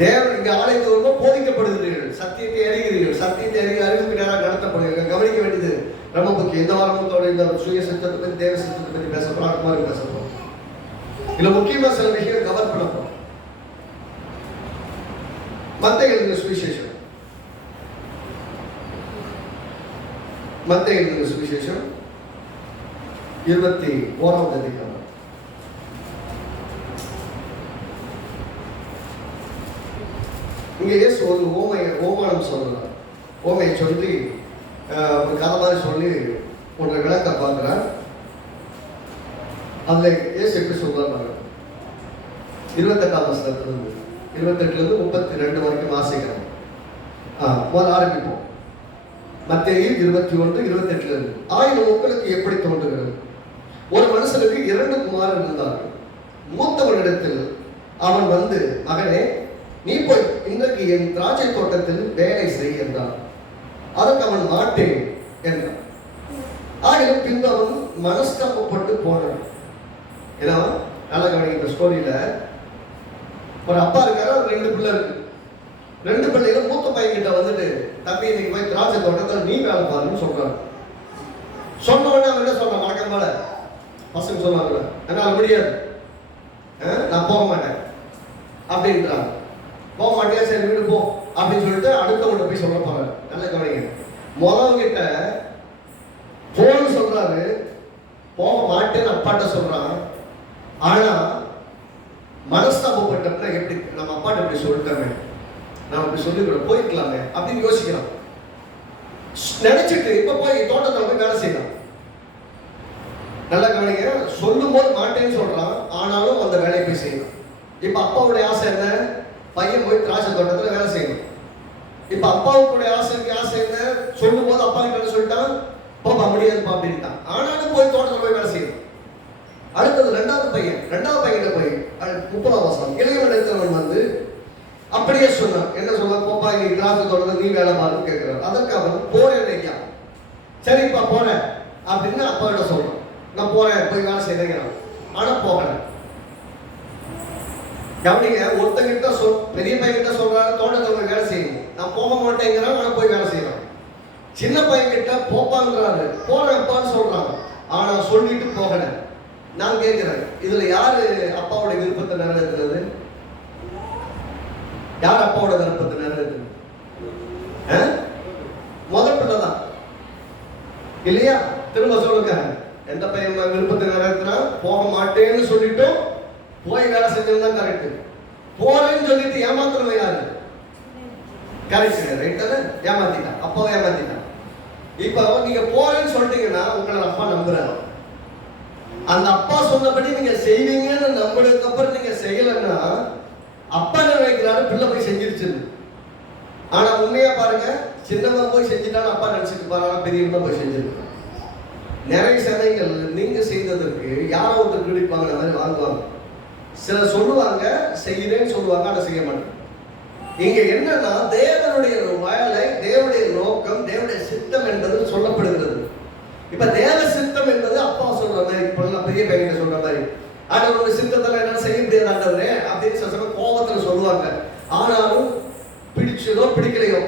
தேவன் இங்க ஆலயத்தில் வரும்போது போதிக்கப்படுகிறீர்கள், சத்தியத்தை அறிகிறீர்கள், சத்தியத்தை அறிவுக்கு நேராக நடத்தப்படுகிறீர்கள். கவனிக்க வேண்டியது ரொம்ப முக்கியம். இந்த வாரத்தோட இந்த சுய சித்தத்தை பற்றி, தேவ சித்தத்தை பற்றி பேசப்படும், அது மாதிரி பேசப்படும். இதுல முக்கியமா சில விஷயம் கவர் பண்ணப்படும். மத்தேயு எழுதின சுவிசேஷம், மத்தேயு எழுதின சுவிசேஷம் 21ஆம் அதிகாரம். இங்க இயேசு ஒரு ஓமானம் சொல்றார். ஓமையை சொல்லி ஒரு கதை மாதிரி சொல்லி ஒரு விளக்க பார்க்கிறார். அதுல இயேசு எப்படி சொல்றாரு? 28ஆம் வசனத்திலிருந்து 28லிருந்து 32 வரைக்கும் வாசிக்கிறோம். முதல்ல ஆரம்பிப்போம். மத்தேயு 21:28. ஆயினும் உங்களுக்கு எப்படி தோன்றுகிறது? ஒரு மனுஷனுக்கு 2 குமாரர் இருந்தார்கள். மூத்தவனிடத்தில் அவன் வந்து, மகனே, நீ போய் இன்றைக்கு என் திராட்சை தோட்டத்தில் வேலை செய் என்றான். அதற்கு அவன் மாட்டேன் என்றான். ஆகிலும் பின்பு அவன் மனஸ்தாபப்பட்டு போனான். ஏன்னா நல்லா கவனிக்கிற ஸ்டோரியில ஒரு அப்பா இருக்காரு, ஒரு 2 பிள்ளை இருக்கு. 2 பிள்ளைகளும் மூத்த பையன் கிட்ட வந்துட்டு, தம்பி இன்னைக்கு போய் திராட்சை தோட்டத்தில் நீ வேலை பாருன்னு சொல்றாங்க. சொன்ன உடனே அவன் என்ன சொல்றான்? வழக்கம் போல பசங்க சொல்லுவாங்க, என்னால் முடியாது, நான் போக மாட்டேன் அப்படின்றாங்க. போக மாட்டியா? சரி வீடு போ அப்படின்னு சொல்லிட்டு அடுத்தவங்க போய் சொல்ல போறாரு. நல்ல கவனிங்க. முதல்கிட்ட போன்னு சொல்றாரு, போக மாட்டேன்னு அப்பாட்ட சொல்றான். ஆனா மனஸ்தாபப்பட்டப்ப எப்படி நம்ம அப்பாட்ட இப்படி சொல்லிட்டோமே, நம்ம இப்படி சொல்லி போயிருக்கலாமே அப்படின்னு யோசிக்கிறான். நினைச்சிட்டு இப்ப போய் தோட்டத்தில் போய் வேலை செய்யலாம். நல்லா கவனிங்க, சொல்லும் போது மாட்டேன்னு சொல்றான், ஆனாலும் அந்த வேலையை போய் செய்யலாம். இப்ப அப்பாவுடைய ஆசை என்ன? பையன் போய் திராட்சை தோட்டத்துல வேலை செய்யணும். இப்ப அப்பாவுடைய ஆசை என்ன? சொல்லும் போது அப்பா கிட்ட சொல்லிட்டான், போப்பா முடியாதுப்பா அப்படின்ட்டான். ஆனாலும் போய் தோட்டத்தில் போய் வேலை செய்யணும். அடுத்தது ரெண்டாவது பையன் போய் 30ஆம் வசனம், இளையவன் வந்து அப்படியே சொன்னான். என்ன சொல்ல? போப்பா இன்னைக்கு திராட்சை தோட்டத்தில் நீ வேலை பாருன்னு கேட்கிறார். அதற்கு அவன் போறேன் ஐயா. சரிப்பா போறேன் அப்படின்னு அப்பா கிட்ட சொல்றான். நான் போறேன் போய் வேலை செய்யறேன். ஆனா போகல. கவனிங்க, ஒருத்தங்கிட்ட பெரிய பையன்கிட்ட சொல்றாரு தோட்டத்தில் போய் வேலை செய்யணும், நான் போக மாட்டேங்கிறான், ஆனா போய் வேலை செய்யறான். சின்ன பையன்கிட்ட போப்பாங்கிறாரு, போறேன்ப்பான்னு சொல்றாங்க, ஆனா சொல்லிட்டு போகல. நான் கேட்கிறேன், இதுல யாரு அப்பாவுடைய விருப்பத்தை நிறைவேற்றுறது? யார் அப்பாவோட விருப்பத்தை நிறைவேற்றுறது? முதல் பிள்ளைதான் இல்லையா? திரும்ப சொல்லுங்க, எந்த பையன் விருப்பத்தை நிறைவேற்றினா? போக மாட்டேன்னு சொல்லிட்டும் போய் வேலை செஞ்சதுதான் கரெக்ட். போறேன்னு சொல்லிட்டு ஏமாத்துறவன் யாரு? கரெக்ட், ரைட் தானே? ஏமாத்திட்டான், அப்பாவை ஏமாத்திட்டான். இப்போ நீங்க போறேன்னு சொல்லிட்டீங்கன்னா உங்களை அப்பா நம்புறாரு. அந்த அப்பா சொன்னபடி நீங்க செய்வீங்கன்னு நம்பினதுக்கு அப்புறம் நீங்க செய்யலன்னா அப்பா நினைக்கிறாரு பிள்ளை போய் செஞ்சிருச்சு. ஆனா உண்மையா பாருங்க, சின்னவன் போய் செஞ்சுட்டான்னு அப்பா நினைச்சிட்டு பாருங்க, பெரியவங்க போய் செஞ்சிருக்காங்க. நிறைய சமயங்கள் நீங்க செய்ததற்கு யாரோ ஒருத்தர் பிடிப்பாங்க, அந்த மாதிரி வாங்குவாங்க. சிலர் சொல்லுவாங்க செய்யறேன்னு சொல்லுவாங்க, ஆனா செய்ய மாட்டாங்க. இங்க என்னன்னா தேவனுடைய வேலை, தேவனுடைய நோக்கம், தேவனுடைய சித்தம் என்பது சொல்லப்படுகிறது. இப்ப தேவ சித்தம் என்பது அப்பா சொல்ற மாதிரி, பெரிய பையன் சொல்ற மாதிரி, ஆண்டவருடைய சித்தத்துல என்ன செய்ய முடியாது ஆண்டவரே அப்படின்னு சில சமயம் கோபத்துல சொல்லுவாங்க. ஆனாலும் பிடிச்சதோ பிடிக்கலையோ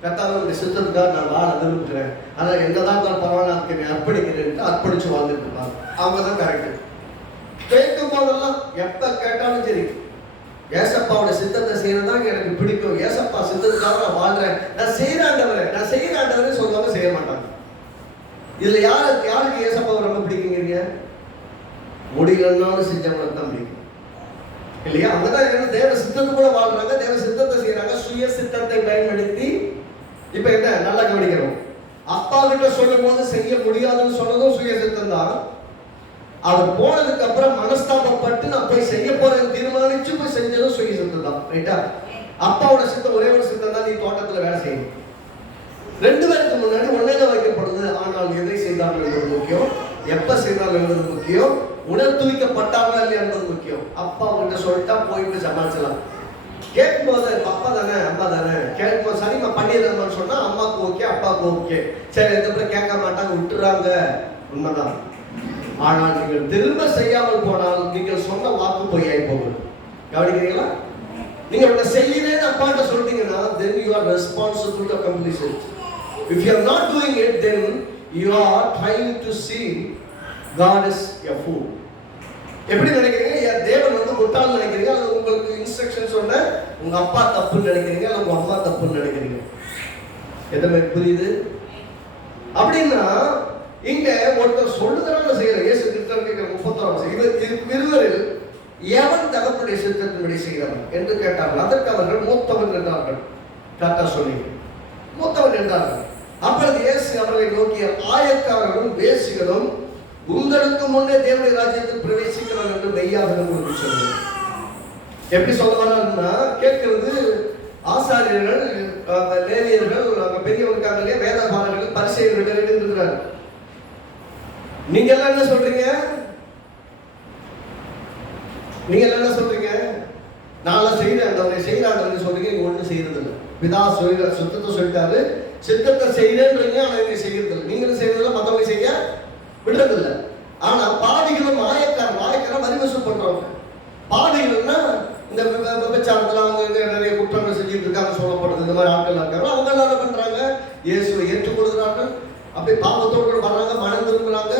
கர்த்தாவுடைய சித்தத்துக்காக நான் வாழ விரும்புகிறேன், ஆனால் என்னதான் பரவாயில்ல அதுக்கு அர்ப்பணிக்கிறேன் அர்ப்பணிச்சு வாழ்ந்துட்டு இருப்பாங்க. அவங்க தான் கரெக்ட். கேட்கும் போதெல்லாம் எப்ப கேட்டாலும் சரி, ஏசப்பாவோட சித்தத்தை செய்யறதுதான் எனக்கு பிடிக்கும், ஏசப்பா சித்தத்துக்காக நான் வாழ்றேன், நான் செய்யறாண்டவரே சொல்லுவாங்க, செய்ய மாட்டாங்க. இதுல யாருக்கு ஏசப்பாவை ரொம்ப பிடிக்குங்கிறீங்க? முடியலன்னாலும் செஞ்சவங்களுக்கு தான் பிடிக்கும் இல்லையா? அவங்கதான் என்ன தேவ சித்தத்தை கூட வாழ்றாங்க, தேவ சித்தத்தை செய்யறாங்க, சுய சித்தத்தை பயன்படுத்தி. இப்ப என்ன நல்லா கவனிக்கிறோம், அப்பா கிட்ட சொல்லும் போது செய்ய முடியாதுன்னு சொன்னதும் சுய சித்தம் தான். அவர் போனதுக்கு அப்புறம் மனஸ்தாபப்பட்டு நான் போய் செய்ய போறேன் தீர்மானிச்சு போய் செஞ்சதும் சுய சித்தம் தான், ரைட்டா? அப்பாவோட சித்தம் ஒரே ஒரு சித்தம் தான், நீ தோட்டத்துல வேலை செய்யணும். 2 பேருக்கு முன்னாடி ஒன்னேதான் வைக்கப்படுது. ஆனால் எதை செய்தார்கள் என்பது முக்கியம், எப்ப செய்தார்கள் என்பது முக்கியம், உணர்த்துவிக்கப்பட்டாங்க இல்லையா என்பது முக்கியம். அப்பா கிட்ட சொல்லிட்டா போயிட்டு சமாளிச்சலாம். கேட்கும்போது அப்பா தானே அம்மா தானே கேட்கும்போது சரிம்மா பண்ணிடுறேன்னு சொன்னா அம்மாவுக்கு ஓகே, அப்பாவுக்கு ஓகே, சரி எந்த கேட்க மாட்டாங்க, விட்டுறாங்க. உண்மைதான். ஆனால் நீங்கள் திரும்ப செய்யாமல் போனால் நீங்கள் சொன்ன வாக்கு பொய்யாய் போகும். கவனிக்கிறீங்களா? நீங்க உங்களை செய்யறேன்னு அப்பாட்ட சொல்லிட்டீங்கன்னா then you are responsible to accomplish it. If you are not doing it, then you are trying to see God is a fool. எப்படி நினைக்கிறீங்க? தேவன் வந்து முட்டாள் நினைக்கிறீங்க, அல்லது உங்களுக்கு இன்ஸ்ட்ரக்ஷன் சொன்ன உங்க அப்பா தப்புன்னு நினைக்கிறீங்க, அல்லது உங்க அம்மா தப்புன்னு நினைக்கிறீங்க? எதுவுமே புரியுது? அப்படின்னா இங்க ஒருத்தர் சொல்லுதனால செய்யற இயேசு கிறிஸ்து 31 இருவரில் எவன் தகப்பனுடைய சித்தத்தின்படி செய்கிறான் என்று கேட்டார்கள். அதற்கு அவர்கள் மூத்தவன் என்றார்கள். கரெக்டா சொன்னீங்க, மூத்தவன் என்றார்கள். அப்பொழுது இயேசு அவர்களை நோக்கிய ஆயக்காரர்களும் வேசிகளும் உங்களுக்கு முன்னே தேவனுடைய ராஜ்யத்தில் பிரவேசிக்கிறார் என்று மெய்யாக உங்களுக்கு சொல்லுங்க. எப்படி சொல்ல வர்றாருன்னா, கேட்கிறது ஆசாரியர்கள், லேவியர்கள், அங்க பெரியவர்களுக்காக வேதபாரர்கள், பரிசேயர்கள் இருக்கிறார். நீங்க எல்லாம் என்ன சொல்றீங்க? நீங்க என்ன சொல்றீங்க? நான் செய்யறாண்டவரை சொல்றீங்க, நீங்க ஒண்ணு செய்யறது இல்லை. பிதா சொல்ல சுத்தத்தை சொல்லிட்டாரு, சித்தத்தை செய்யறேன்றீங்க, ஆனா நீங்க செய்யறது இல்லை. நீங்களும் செய்யறதில்ல, மற்றவங்க செய்ய விடுறது இல்லை. ஆனா பாவிகளும் ஆயக்காரன் வரிவசூல் பண்றவங்க. பாவிகள்னா இந்த விபச்சாரத்துல அவங்க நிறைய குற்றங்கள் செஞ்சுட்டு இருக்காங்க சொல்லப்படுது. இந்த மாதிரி ஆட்கள் இருக்காங்க, அவங்க எல்லாம் பண்றாங்க, இயேசுவை ஏற்றுக்கொள்கிறார்கள், அப்படியே பாவத்தோடு வர்றாங்க, மனம் திரும்புறாங்க.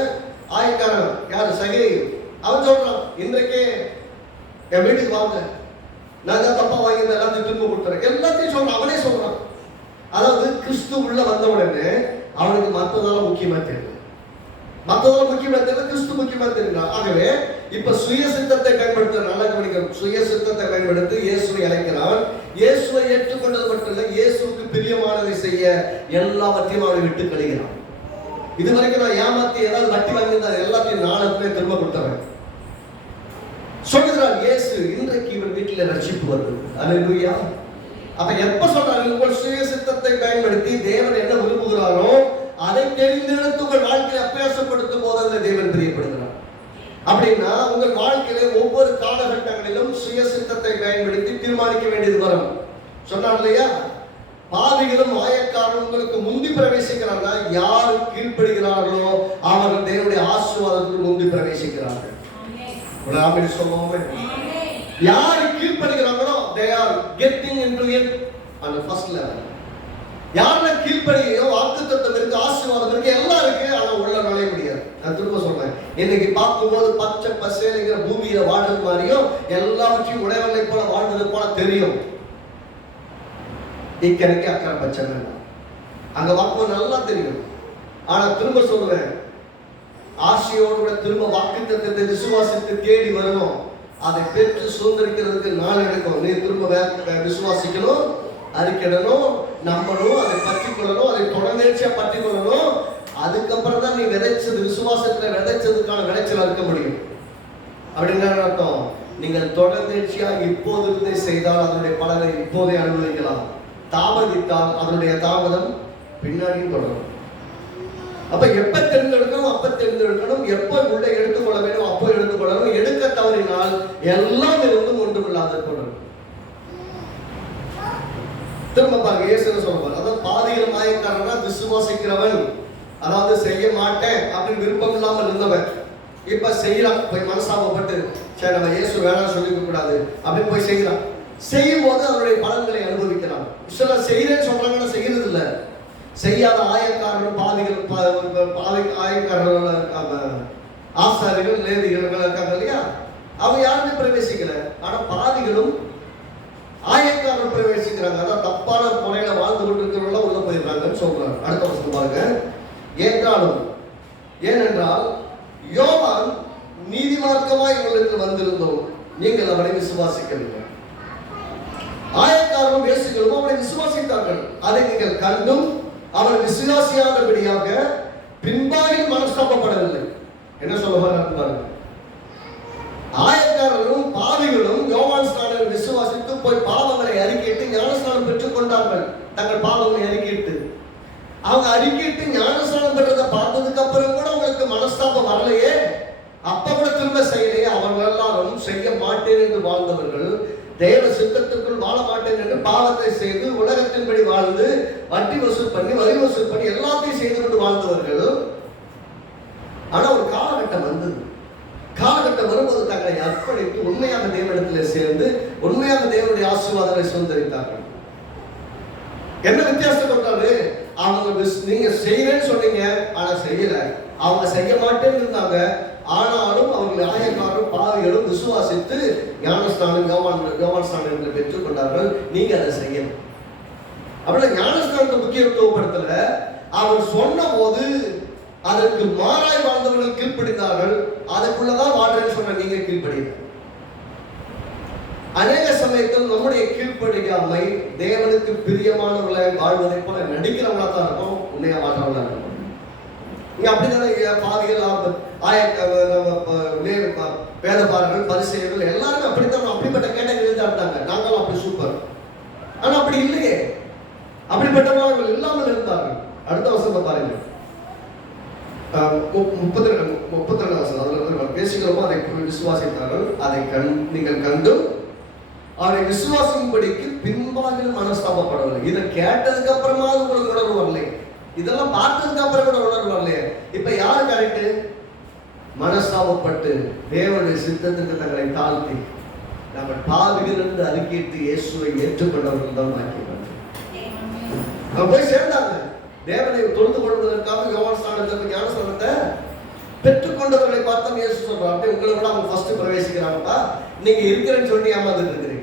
ஆயக்காரன் யாரு? சகை. அவன் சொல்றான், இன்றைக்கே என் வீட்டுக்கு வாங்க, நான் தான் தப்பா வாங்கி எல்லாத்தையும் திரும்ப கொடுத்துறேன், எல்லாத்தையும் சொல்றான். அவனே சொல்றான். அதாவது கிறிஸ்து உள்ள வந்த உடனே அவனுக்கு மற்றதெல்லாம் முக்கியமா தெரியும். மற்றவங்க முக்கியமா தெரியல, கிறிஸ்து முக்கியமா தெரியல. ஆகவே இப்ப சுய சித்தத்தை பயன்படுத்த நல்லா கவனிக்கணும். சுய சித்தத்தை பயன்படுத்தி இயேசுவை அழைக்கிறான். இயேசுவை ஏற்றுக்கொண்டது மட்டும் இல்ல, இயேசுவுக்கு பிரியமானதை செய்ய எல்லாவற்றையும் அவனை விட்டு கழிகிறான். இதுவரைக்கும் நான் ஏமாத்தி ஏதாவது வட்டி வாங்கியிருந்தா எல்லாத்தையும் நாளே திரும்ப கொடுத்தவன் சொல்லுகிறான் இயேசு. இன்றைக்கு இவன் வீட்டில் ரட்சிப்பு வருது. அல்லேலூயா. அப்ப எப்ப சொல்றாரு? உங்கள் சுய சித்தத்தை பயன்படுத்தி தேவன் என்ன விரும்புகிறாரோ அதை தெரிந்தெடுத்து உங்கள் வாழ்க்கையை அபியாசப்படுத்தும் போது அந்த தேவன் பிரியப்படுகிறார். அப்படின்னா உங்கள் வாழ்க்கையில ஒவ்வொரு காலகட்டங்களிலும் சுய சித்தத்தை பயன்படுத்தி தீர்மானிக்க வேண்டியது வரும். சொன்னார் இல்லையா, பாவிகளும் மாயக்காரரும் உங்களுக்கு முந்தி பிரவேசிக்கிறாங்க. யார் கீழ்ப்படுகிறார்களோ அவர்கள் தேவனுடைய ஆசீர்வாதத்துக்கு முந்தி பிரவேசிக்கிறார்கள். ஒரு ஆமென் சொல்லுவோமே. யார் கீழ்ப்படுகிறாங்களோ they are getting into it on the first level. யாருல கீழ்ப்படியோ வாக்குத்தத்தம் இருக்கு, ஆசீர்வாதம் இருக்கு, எல்லாம் இருக்கு, ஆனா உள்ள நுழைய முடியாது. நான் திரும்ப சொல்றேன், இன்னைக்கு பார்க்கும்போது பச்சை பசேலுங்கிற பூமியில வாழ்றது மாதிரியும் எல்லாவற்றையும் உடையவர்களை போல வாழ்ந்தது போல தெரியும். இக்கரைக்கு அக்கறை பச்சை அங்க பார்க்கும்போது நல்லா தெரியும். ஆனா திரும்ப சொல்றேன், ஆசையோடு திரும்ப வாக்குத்தத்தத்தை விசுவாசித்து தேடி வரணும். அதை பெற்று சுதந்திரிக்கிறதுக்கு நாள் எடுக்கும். நீ திரும்ப விசுவாசிக்கணும், அறிக்கிடணும், நம்பணும், அதை பற்றி கொள்ளணும், அதை தொடர்ச்சியா பற்றி கொள்ளணும். அதுக்கப்புறம் தான் நீ விதைச்சது, விசுவாசத்துல விதைச்சதுக்கான விளைச்சல் இருக்க முடியும். அப்படின்னா அர்த்தம், நீங்கள் தொடர்ச்சியா இப்போதிருந்தே செய்தால் அதனுடைய பலனை இப்போதே அனுபவிக்கலாம். தாமதித்தால் அதனுடைய தாமதம் பின்னாடியும் தொடரும். அப்ப எப்ப தெரிந்தெடுக்கணும் அப்ப தெரிந்தெடுக்கணும், எப்ப உள்ள எடுத்துக்கொள்ள வேண்டும் அப்போ எடுத்துக்கொள்ளணும். எடுக்க தவறினால் எல்லாம் இருந்தும் ஒன்றுமில்லாத தொடரும். திரும்ப பாருங்க, இயேசு சொல்லுவார், அதாவது பாதியில் மாயக்காரனா விசுவாசிக்கிறவன், அதாவது செய்ய மாட்டேன் அப்படின்னு விருப்பம் இல்லாமல் இருந்தவன் இப்ப செய்யறான். போய் மனசாபப்பட்டு சரி நம்ம இயேசு வேணாம் சொல்லிக்க கூடாது அப்படின்னு போய் செய்யறான். செய்யும் போது அவருடைய பலன்களை அனுபவிக்கிறான். சில செய்யறேன்னு சொல்றாங்கன்னா செய்யறது இல்லை. செய்யாத ஆயக்காரர்கள், பாதிகள் ஆயக்காரர்கள், ஆசாரிகள், லேவிகள் இருக்காங்க இல்லையா, அவங்க யாருமே பிரவேசிக்கல. ஆனா பாதிகளும் ஆயக்காரர்கள் பிரவேசிக்கிறாங்க. அதான் தப்பான முறையில வாழ்ந்து கொண்டிருக்கிறவங்க உள்ள போயிடுறாங்கன்னு சொல்றாங்க. அடுத்த வருஷம் பாருங்க. ஏனென்றால் யோவான் நீதிமார்க்கமாய் உங்களுக்கு வந்திருந்தோம், நீங்கள் அவனை விசுவாசிக்கவில்லை. ஆயக்காரரும் வேசிகளும் அவனை விசுவாசித்தார்கள், அதை நீங்கள் கண்டும் அவன் விசுவாசியாதபடியாக பின்பாகில் மனஸ்தாபப்படவில்லை. என்ன சொல்ல பாருங்க. ஆயக்காரரும் பாவிகளும் யோவான் ஸ்நானனை விசுவாசித்து போய் பாவங்களை அறிக்கையிட்டு ஞானஸ்நானம் பெற்றுக் கொண்டார்கள். தங்கள் பாவங்களை அறிக்கையிட்டு அவங்க அறிக்கையிட்டு ஞானஸ்நானம் பெற்றதை பார்த்ததுக்கு அப்புறம் கூட அவங்களுக்கு மனஸ்தாபம் வரலையே, அப்ப கூட திரும்ப செய்யலையே. அவர்கள் எல்லாரும் செய்ய மாட்டேன் என்று வாழ்ந்தவர்கள், தேவ சித்தத்துக்குள் வாழ மாட்டேன் என்று பாவத்தை செய்து உலகத்தின்படி வாழ்ந்து வட்டி வசூல் பண்ணி வரி வசூல் பண்ணி எல்லாத்தையும் செய்து கொண்டு வாழ்ந்தவர்கள். ஆனா ஒரு காலகட்டம் வந்தது. காலகட்டம் வரும்போது தங்களை அர்ப்பணித்து உண்மையாக தேவனிடத்தில் சேர்ந்து உண்மையாக தேவனுடைய ஆசீர்வாதங்களை சுதந்திரித்தார்கள். என்ன வித்தியாசம் கொண்டாரு? அவங்க நீங்க செய்யறேன்னு சொன்னீங்க, ஆனா செய்யல. அவங்க செய்ய மாட்டேன்னு இருந்தாங்க, ஆனாலும் அவர்கள் ஆயக்காரரும் பாவிகளும் விசுவாசித்து ஞானஸ்தானம் யோவான் ஸ்நானத்தை பெற்றுக் கொண்டார்கள். நீங்க அதை செய்யணும். அப்படின்னா ஞானஸ்தானத்தை முக்கியத்துவப்படுத்தல. அவர் சொன்ன போது அதற்கு மாறாய் வாழ்ந்தவர்கள் கீழ்ப்படிந்தார்கள். அதுக்குள்ளதான் வாழ்றேன்னு சொன்ன நீங்க கீழ்ப்படிங்க. அநேக சமயத்தில் நம்முடைய கீழ்ப்படியாமை தேவனுக்கு பிரியமானவர்களை வாழ்வதை போல நடிக்கிறவங்களா தான் இருக்கும், உண்மையா வாழ்றவங்களா இருக்கும். இங்க அப்படித்தானே பாவிகள், வேதபாரர்கள், பரிசேயர்கள் எல்லாருமே அப்படித்தான், அப்படிப்பட்ட கேட்டகரி இருந்தாங்க. நாங்களும் அப்படி சூப்பர். ஆனா அப்படி இல்லையே, அப்படிப்பட்டவர்கள் இல்லாமல் இருந்தார்கள். அடுத்த வசனத்தை பாருங்க, 32 வசனம். அதுல பேசுகிறோமோ அதை விசுவாசித்தார்கள், அதை நீங்கள் கண்டும் அவரை விசுவாசிக்கும்படிக்கு பின்பாகிலும் மனஸ்தாபப்படவில்லை. இதை கேட்டதுக்கு அப்புறமா உங்களுக்கு உணர்வு வரலை, இதெல்லாம் பார்த்ததுக்கு அப்புறம் கூட உணர்வு வரலையே. இப்ப யாரு கரெக்ட்? மனஸ்தாபப்பட்டு தேவனுடைய சித்தத்துக்கு தங்களை தாழ்த்தி நம்ம பாவிகள் என்று அறிக்கையிட்டு இயேசுவை ஏற்றுக்கொண்டவர்கள் தான் பாக்கியவான்கள். அவங்க போய் சேர்ந்தாங்க. தேவனை தொழுது கொள்வதற்காக யோவான் ஸ்நானத்தை ஞானஸ்நானத்தை பெற்றுக்கொண்டவர்களை பார்த்தா இயேசு சொல்றாங்க, உங்களை கூட அவங்க ஃபர்ஸ்ட் பிரவேசிக்கிறாங்கப்பா, நீங்க இருக்கிறேன்னு சொல்லி ஏமாந்துட்டு இருக்கிறீங்க.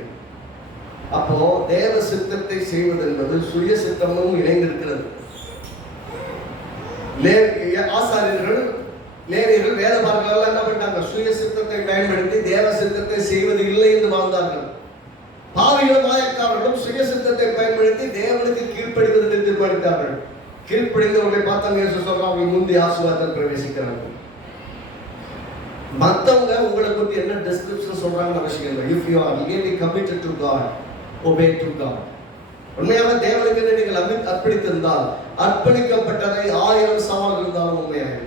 அப்போ தேவ சித்தத்தை செய்வது என்பது சுய சித்தமும் இணைந்திருக்கிறது. ஆசாரியர்கள் லேவியர்கள் வேத பார்க்கலாம் என்ன பண்ணிட்டாங்க? சுய சித்தத்தை பயன்படுத்தி தேவ சித்தத்தை செய்வது இல்லை என்று வாழ்ந்தார்கள். பாவிகளும் மாயக்காரர்களும் சுய சித்தத்தை பயன்படுத்தி தேவனுக்கு கீழ்ப்படிவதற்கு தீர்மானித்தார்கள். கீழ்ப்படிந்தவர்களை பார்த்தாங்க, இயேசு சொல்றாங்க, முந்தி ஆசீர்வாதத்தில் பிரவேசிக்கிறார்கள். மற்றவங்க உங்களை பற்றி என்ன டிஸ்கிரிப்ஷன் சொல்றாங்கன்னு அவசியம் இல்லை. If you are really committed to God, obey to God. உண்மையாக தேவனுக்கு நீங்கள் அர்ப்பணித்திருந்தால் அர்ப்பணிக்கப்பட்டதை 1000 சவால்கள் இருந்தாலும் உண்மையாக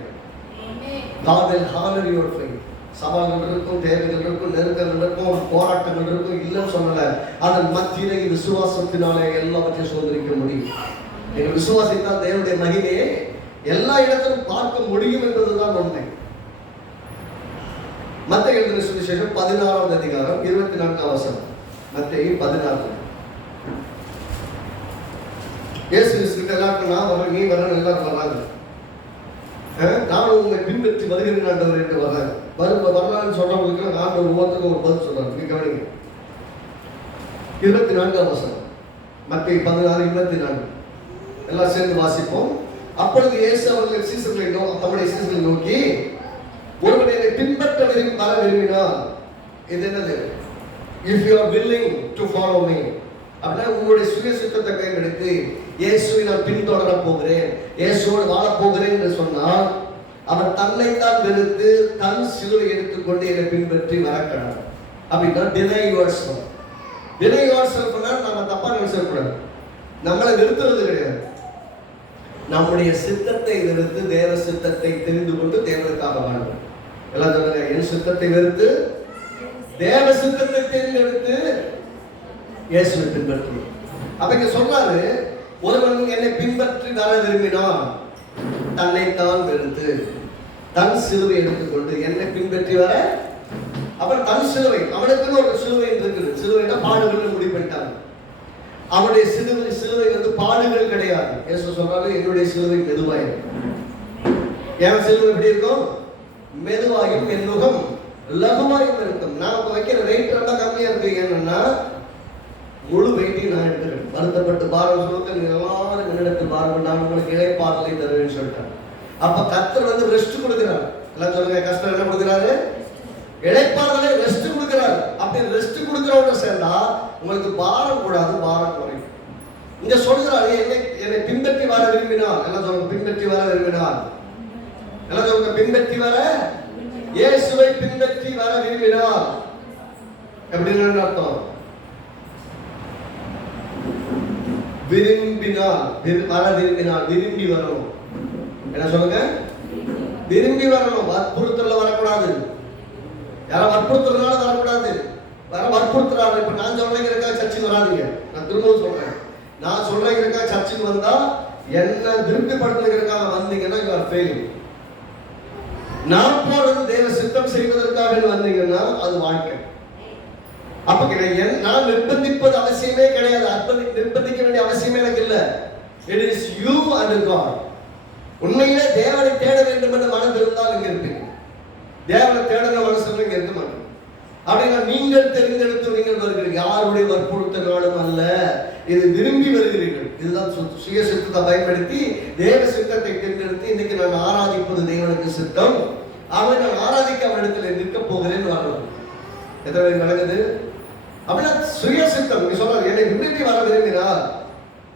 God will honor your faith. சவால்கள் இருக்கும், தேவைகள் இருக்கும், நெருக்கங்கள் இருக்கும், போராட்டங்கள் இருக்கும், இல்லைன்னு சொல்லல. அதன் மத்தியிலே விசுவாசத்தினாலே எல்லாவற்றையும் சுதந்திரிக்க முடியும். நீங்கள் விசுவாசித்தால் தேவனுடைய மகிமையை எல்லா இடத்திலும் பார்க்க முடியும் என்பதுதான் உண்மை. மத்தேயு எழுதின சுவிசேஷம் 16வது அதிகாரம் 24வது வசனம். மத்தேயு 16. இயேசு கிறிஸ்து எல்லாருக்கும் நான் வரேன், நீ வரேன், எல்லாரும் வர்றாங்க. நானும் உங்களை பின்பற்றி வருகிறேன் ஆண்டவர் என்று வர்றாங்க. வரலான்னு சொல்றவங்களுக்கு ஆண்டவர் ஒவ்வொருத்தருக்கும் ஒரு பதில் சொல்றாங்க. நீங்க கவனிங்க. 24வது வசனம். மத்தேயு 16:24. எல்லாம் சேர்ந்து வாசிப்போம். அப்பொழுது இயேசு அவர்கள் சீசர்களை தம்முடைய சீசர்களை நோக்கி, ஒருவன் என்னை பின்பற்ற வர விரும்பினால், இது என்னது? If you are willing to follow me, அப்படின்னா உங்களுடைய சுய சித்தத்தை கையெடுத்து இயேசுவை நான் பின்தொடர போகிறேன், இயேசுவோடு வாழப் போகிறேன் என்று சொன்னால், அவன் தன்னைத்தான் வெறுத்து தன் சிலுவை எடுத்துக்கொண்டு என்னை பின்பற்றி வரக்கணும். அப்படின்னா deny yourself. deny yourself நம்ம தப்பா நினைச்சிடக்கூடாது. நம்மளை நிறுத்துறது கிடையாது. நம்முடைய சித்தத்தை வெறுத்து தேவ சித்தத்தை தெரிந்து கொண்டு தேவனுக்காக வாழணும். எல்லாம் சொல்லுங்க, என் சித்தத்தை வெறுத்து தேவ சித்தத்தை தேர்ந்தெடுத்து இயேசுவை பின்பற்றி. அப்ப இங்க சொல்றாரு, ஒருவன் என்னை பின்பற்றி வர விரும்பினான் தன்னைத்தான் வெறுத்து தன் சிலுவை எடுத்துக்கொண்டு என்னை பின்பற்றி வர. அப்புறம் தன் சிலுவை, அவனுக்குன்னு ஒரு சிலுவை இருக்குது. சிலுவைனா பாடுகள் முடிவு பண்ணிட்டாங்க. அவனுடைய சிலுவை வந்து பாடுகள் கிடையாது. இயேசு சொல்றாரு, என்னுடைய சிலுவை மெதுவாயிருக்கும். என் சிலுவை எப்படி இருக்கும்? மெதுவாயும் என் முகம் லகுவாயும் இருக்கும். நான் வைக்கிற வெயிட் ரொம்ப கம்மியா இருக்கு. என்னன்னா முழு வெயிட்டையும் நான் எடுக்கிறேன். வருத்தப்பட்டு பாரம் சொல்லுங்க, எல்லாரும் என்னிடத்தில் பாரம், நான் உங்களுக்கு இளைப்பாறுதலை தருவேன்னு சொல்லிட்டேன். அப்ப கர்த்தர் வந்து ரெஸ்ட் கொடுக்கிறார். எல்லாம் சொல்லுங்க, கர்த்தர் என்ன கொடுக்கிறாரு? இளைப்பாறுதலை ரெஸ்ட் கொடுக்கிறார். அப்படி ரெஸ்ட் கொடுக்கிறவங்க சேர்ந்தா உங்களுக்கு பாரம் கூடாது, பாரம் குறையும். இங்க சொல்கிறாரு, என்னை பின்பற்றி வர விரும்பினால், எல்லாம் சொல்லுங்க, பின்பற்றி வர விரும்பினால், எல்லாம் சொல்லுங்க, பின்பற்றி வர, இயேசுவை பின்பற்றி வர விரும்பினால் எப்படின்னு அர்த்தம்? விரும்பினால், வர விரும்பினால், விரும்பி வரணும். என்ன சொல்லுங்க? விரும்பி வரணும். வற்புறுத்தல வரக்கூடாது. யாரும் வற்புறுத்துறதுனால வரக்கூடாது. வற்புறுத்துறாரு. இப்ப நான் சொல்றேங்கிறக்கா சர்ச்சுக்கு வராதீங்க. நான் திரும்பவும் சொல்றேன், நான் சொல்றேங்கிறக்கா சர்ச்சுக்கு வந்தா என்ன திருப்திப்படுத்துறதுக்காக வந்தீங்கன்னா you are failing. நான் போறது தேவ சித்தம் செய்வதற்காக வந்தீங்கன்னா அது வாழ்க்கை. அப்ப நான் நிர்பந்திப்பது அவசியமே கிடையாது. நிர்பந்திக்க வேண்டிய அவசியமே எனக்கு இல்லை. It is you and God. உண்மையிலே தேவனை தேட வேண்டும் என்று மனம் இருந்தால் இங்க இருப்பீங்க. தேவனை தேடுற மனசு இங்க இருக்க மாட்டேன். அப்படின்னா நீங்கள் தெரிந்தெடுத்து நீங்கள் வருகிறீர்கள். யாருடைய வற்புறுத்தலும் அல்ல, இது விரும்பி வருகிறீர்கள். இதுதான் சுய சித்தத்தை பயன்படுத்தி தேவ சித்தத்தை தேர்ந்தெடுத்து இன்னைக்கு நான் ஆராதிப்பது தேவனுக்கு சித்தம், அவன் நான் ஆராதிக்க அவனிடத்துல நிற்க போகிறேன்னு வரணும். எத்தனை பேர் நடக்குது? அப்படின்னா சுய சித்தம். நீ சொல்ற என்னை பின்பற்றி வர விரும்பினால்,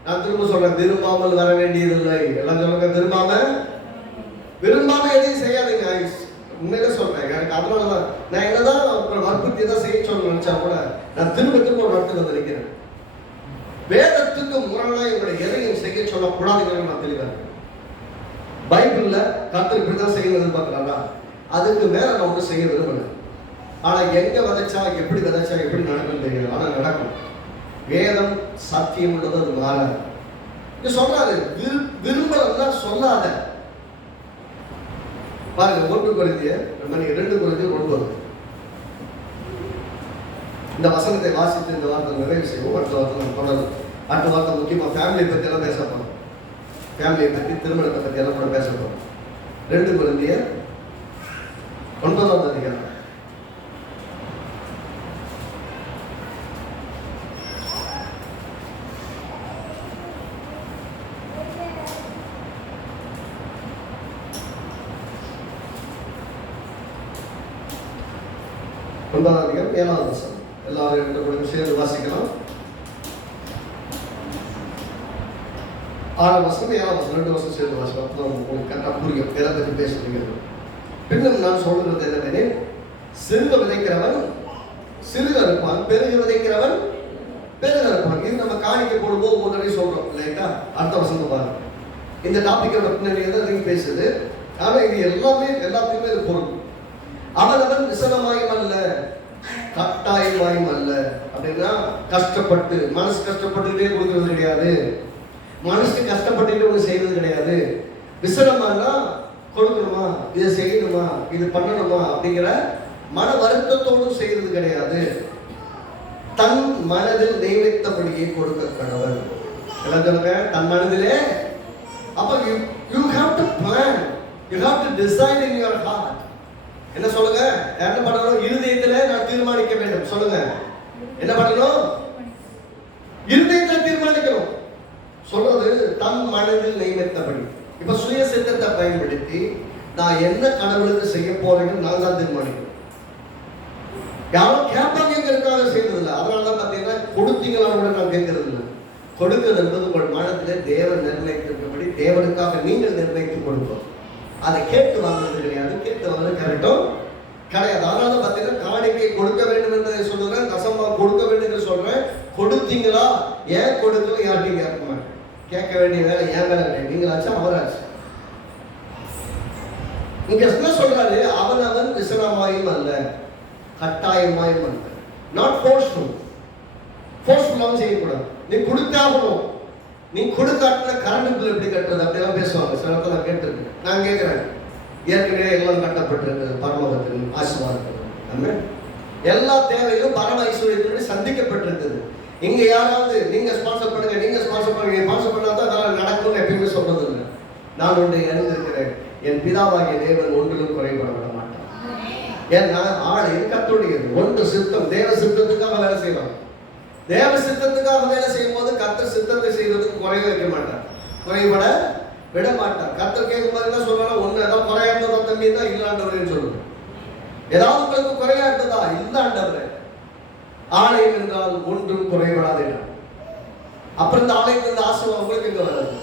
நான் திரும்ப சொல்றேன், விரும்பாமல் வர வேண்டியதில்லை. எல்லாம் சொல்லுங்க, விரும்பாம எதையும் செய்யாதீங்க. உண்மையிலே சொல்றேன், எனக்கு அதனாலதான் நான் என்னதான் வற்புறுத்தி தான் செய்ய சொல்ல நினைச்சா கூட நான் திரும்ப ஒரு இடத்துக்கு வந்து நிற்கிறேன். வேதத்துக்கு முரணா இவங்களை எதையும் செய்ய சொல்லக்கூடாதுங்கிற நான் தெளிவாக. பைபிள்ல கர்த்தர் இப்படிதான் செய்ய எதிர்பார்க்கிறாரா? அதுக்கு மேல நான் ஒன்றும் செய்ய விரும்பல. ஆனா எங்க விதைச்சா, எப்படி விதைச்சா, எப்படி நடக்கும் தெரியாது. ஆனா நடக்கும். வேதம் சத்தியம் உள்ளது, அது மாறாது. சொல்றாரு, விரும்பலன்னா சொல்லாத. பாருங்க, 1 கொரிந்தியர் 2:9. இந்த வசனத்தை வாசித்து இந்த வார்த்தை நிறைவு செய்வோம். அடுத்த வார்த்தை நம்ம தொடரும். அடுத்த வார்த்தை முக்கியமா ஃபேமிலியை பத்தி எல்லாம் பேச போறோம். ஃபேமிலியை பத்தி, திருமணத்தை பத்தி எல்லாம் கூட பேச போறோம். 2 கொரிந்தியர் 9வது அதிகாரம். 9ஆம் அதிகாரம் 7வது வசனம். எல்லாரும் ரெண்டு கூட சேர்ந்து வாசிக்கலாம். 6ஆம் வசனம் 7ஆம் வசனம் 2 வசனம் சேர்ந்து வாசிக்கலாம். அப்பதான் உங்களுக்கு கரெக்டாக புரியும் எதை பற்றி பேசுறீங்க. பின்னும் நான் சொல்றது என்னவெனில், சிறுக விதைக்கிறவன் சிறுக இருப்பான், பெருக விதைக்கிறவன் பெருக இருப்பான். இது நம்ம காணிக்க போடும்போது முதலே சொல்றோம் இல்லையா? அடுத்த வசனத்தை பாருங்க. இந்த டாபிக்கோட பின்னாடி தான் பேசுது. ஆனா இது எல்லாத்துக்குமே இது பொருள். அவன் விசனமாயும் அல்ல, கட்டாயமாயும் அல்ல. அப்படின்னா கஷ்டப்பட்டு மனசு கஷ்டப்பட்டுட்டே கொடுக்கறது கிடையாது, மனசு கஷ்டப்பட்டுட்டு ஒன்று செய்வது கிடையாது. விசனமானா கொடுக்கணுமா, இதை செய்யணுமா, இது பண்ணணுமா அப்படிங்கிற மன வருத்தத்தோடு செய்யறது கிடையாது. தன் மனதில் நியமித்தபடியே கொடுக்க கடவுள். எல்லாம் சொல்லுங்க, தன் மனதிலே. அப்ப you have to plan, you have to decide in your heart. என்ன சொல்லுங்க, என்ன பண்ணணும்? இருதயத்திலே நான் தீர்மானிக்க வேண்டும். சொல்லுங்க, என்ன பண்ணணும்? இருதயத்தில் தீர்மானிக்கணும். சொல்றது தன் மனதில் நியமித்தபடி. இப்ப சுய சித்தத்தை பயன்படுத்தி நான் என்ன கடவுளுக்கு செய்ய போறேன்னு நான் தான் தீர்மானிக்கணும். யாரும் கேட்பாங்கிறதுக்காக செய்யறது இல்லை. அதனாலதான் பார்த்தீங்கன்னா கொடுத்தீங்களான்னு கூட நான் கேட்கறது இல்லை. கொடுக்கிறது என்பது உங்கள் மனத்திலே தேவன் நிர்ணயித்திருக்கபடி தேவனுக்காக நீங்கள் நிர்ணயித்து கொடுப்போம். அதை கேட்டு வாங்குறது கிடையாது, கேட்டு வாங்குறது கரெக்டும் கிடையாது. அதனால பார்த்தீங்கன்னா காணிக்கை கொடுக்க வேண்டும் என்று சொல்றேன், தசமா கொடுக்க வேண்டும் என்று சொல்றேன். கொடுத்தீங்களா, ஏன் கொடுக்கல, யார்ட்டையும் கேட்க மாட்டேன். கேட்க வேண்டிய வேலை ஏன் வேலை கிடையாது, நீங்களாச்சும் அவராச்சு. இங்க என்ன சொல்றாரு, அவன் விசனமாயும் அல்ல, கட்டாயமாயும் அல்ல. Not forceful. ஃபோர்ஸ்ஃபுல்லாகவும் செய்யக்கூடாது. நீ கொடுத்தாகணும். நீ கொடுக்காட்டின கரண்ட் பில் எப்படி கட்டுறது அப்படிலாம் பேசுவாங்க. சில இடத்துல நான் கேட்டிருக்கேன். நான் கேட்கிறேன், ஏற்கனவே எல்லாம் கட்டப்பட்டிருக்கிறது பரமோகத்தின் ஆசீர்வாதத்தில். எல்லா தேவையும் பரம ஐஸ்வர்யத்தினுடைய சந்திக்கப்பட்டிருக்குது. இங்க யாராவது நீங்க ஸ்பான்சர் பண்ணுங்க, நீங்க ஸ்பான்சர் பண்ணுங்க, ஸ்பான்சர் பண்ணாதான் அதெல்லாம் நடக்கும்னு எப்பயுமே சொல்றது இல்லை. நான் ஒன்றை அறிந்திருக்கிறேன், என் பிதாவாகிய தேவன் ஒன்றிலும் குறைபட விட மாட்டான். ஏன்னா ஆளை கர்த்தருடையது. ஒன்று சித்தம், தேவ சித்தத்துக்காக வேலை செய்யலாம். தேவ சித்தத்துக்காக வேலை செய்யும் போது கர்த்தர் சித்தத்தை செய்வதற்கு குறைய வைக்க மாட்டார், குறைபட விட மாட்டார். கர்த்தர் கேட்கும் போது என்ன சொல்றாங்க, ஒன்று ஏதாவது குறையா இருந்ததா தம்பி தான் இல்லாண்டவரேன்னு சொல்லுங்க. ஏதாவது உங்களுக்கு குறையா இருந்ததா இல்லாண்டவரே. ஆலயம் என்றால் ஒன்றும் குறைபடாது. அப்புறம் இந்த ஆலயத்திலிருந்து ஆசீர்வாதம் உங்களுக்கு இங்க வராது.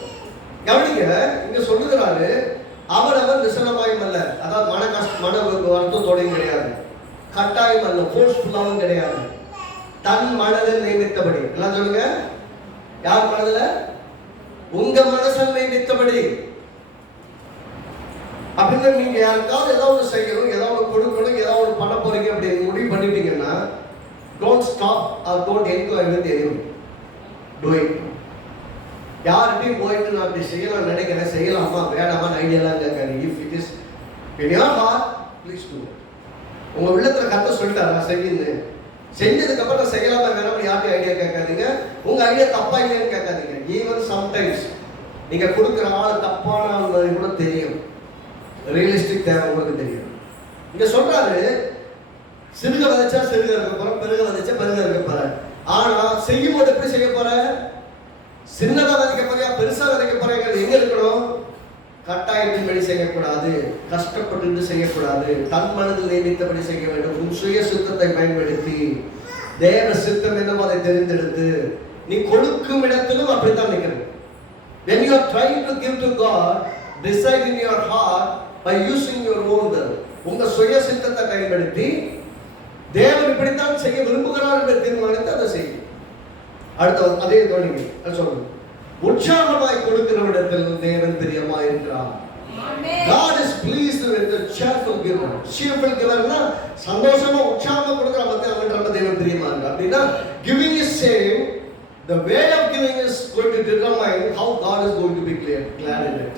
கவனிங்க, இங்க சொல்லுகிறாரு, அவன் விசனமாயும் அல்ல. அதாவது மன வருத்தத்தோடையும் கிடையாது, கட்டாயம் அல்ல, ஃபோர்ஸ்ஃபுல்லாவும் கிடையாது. தன் மனதில் நியமித்தபடி. எல்லாம் சொல்லுங்க, யார் மனதில்? உங்க மனசில் நியமித்தபடி. அப்படின்னு நீங்க யாருக்காவது ஏதாவது செய்யணும், ஏதாவது கொடுக்கணும், ஏதாவது பண்ண போறீங்க அப்படின்னு முடிவு பண்ணிட்டீங்கன்னா, don't stop or don't encourage with anyone. Do it. யார்கிட்டையும் போயிட்டு நான் அப்படி செய்யலாம் நினைக்கிறேன், செய்யலாமா வேணாமா ஐடியாலாம் கேட்காது. If it is in your heart, please do it. உங்க உள்ளத்துல கர்த்தர் சொல்லிட்டாரா செய்யுங்க, செஞ்சதுக்கு அப்புறம் நான் செய்யலாமா வேணாமா யார்கிட்ட ஐடியா கேட்காதீங்க. உங்க ஐடியா தப்பா இல்லைன்னு கேட்காதீங்க. ஈவன் சம்டைம்ஸ் நீங்க கொடுக்குற ஆள் தப்பான ஆள் கூட தெரியும். ரியலிஸ்டிக் தேவை உங்களுக்கு தெரியும். இங்க சொல்றாரு, சிறுக விதைச்சா சிறுக இருக்க போற, பெருக விதைச்சா பெருக இருக்க போற. ஆனா செய்யும் போது எப்படி செய்ய போற? சின்னதா விதைக்க போறியா, பெருசா விதைக்க போறீங்க? எங்க இருக்கணும்? கட்டாயத்தின்படி செய்யக்கூடாது, கஷ்டப்பட்டு செய்யக்கூடாது. தன் மனதில் நியமித்தபடி செய்ய வேண்டும். உன் சுய சித்தத்தை பயன்படுத்தி தேவ சித்தம் என்னவோ அதை தெரிந்தெடுத்து நீ கொடுக்கும் இடத்திலும் அப்படித்தான் நிற்கணும். When you are trying to give to God, decide in your heart by using your own will. உங்க சுய சித்தத்தை பயன்படுத்தி தேவன் இப்படித்தான் செய்ய விரும்புகிறார் என்று தீர்மானித்து அதை செய்யும். அடுத்த அதே தோணிங்க சொல்லுங்க, உற்சாகமாய் கொடுக்கிறவரிடத்தில் தேவன் பிரியமாய் இருக்கிறார். God is pleased with the cheerful giver. Cheerful giverனா சந்தோஷமா உற்சாகமா கொடுக்கிற பத்தி அவன்கிட்ட தேவன் பிரியமா இருக்கார். அப்படின்னா giving is same, the way of giving is going to determine how God is going to be glad in it.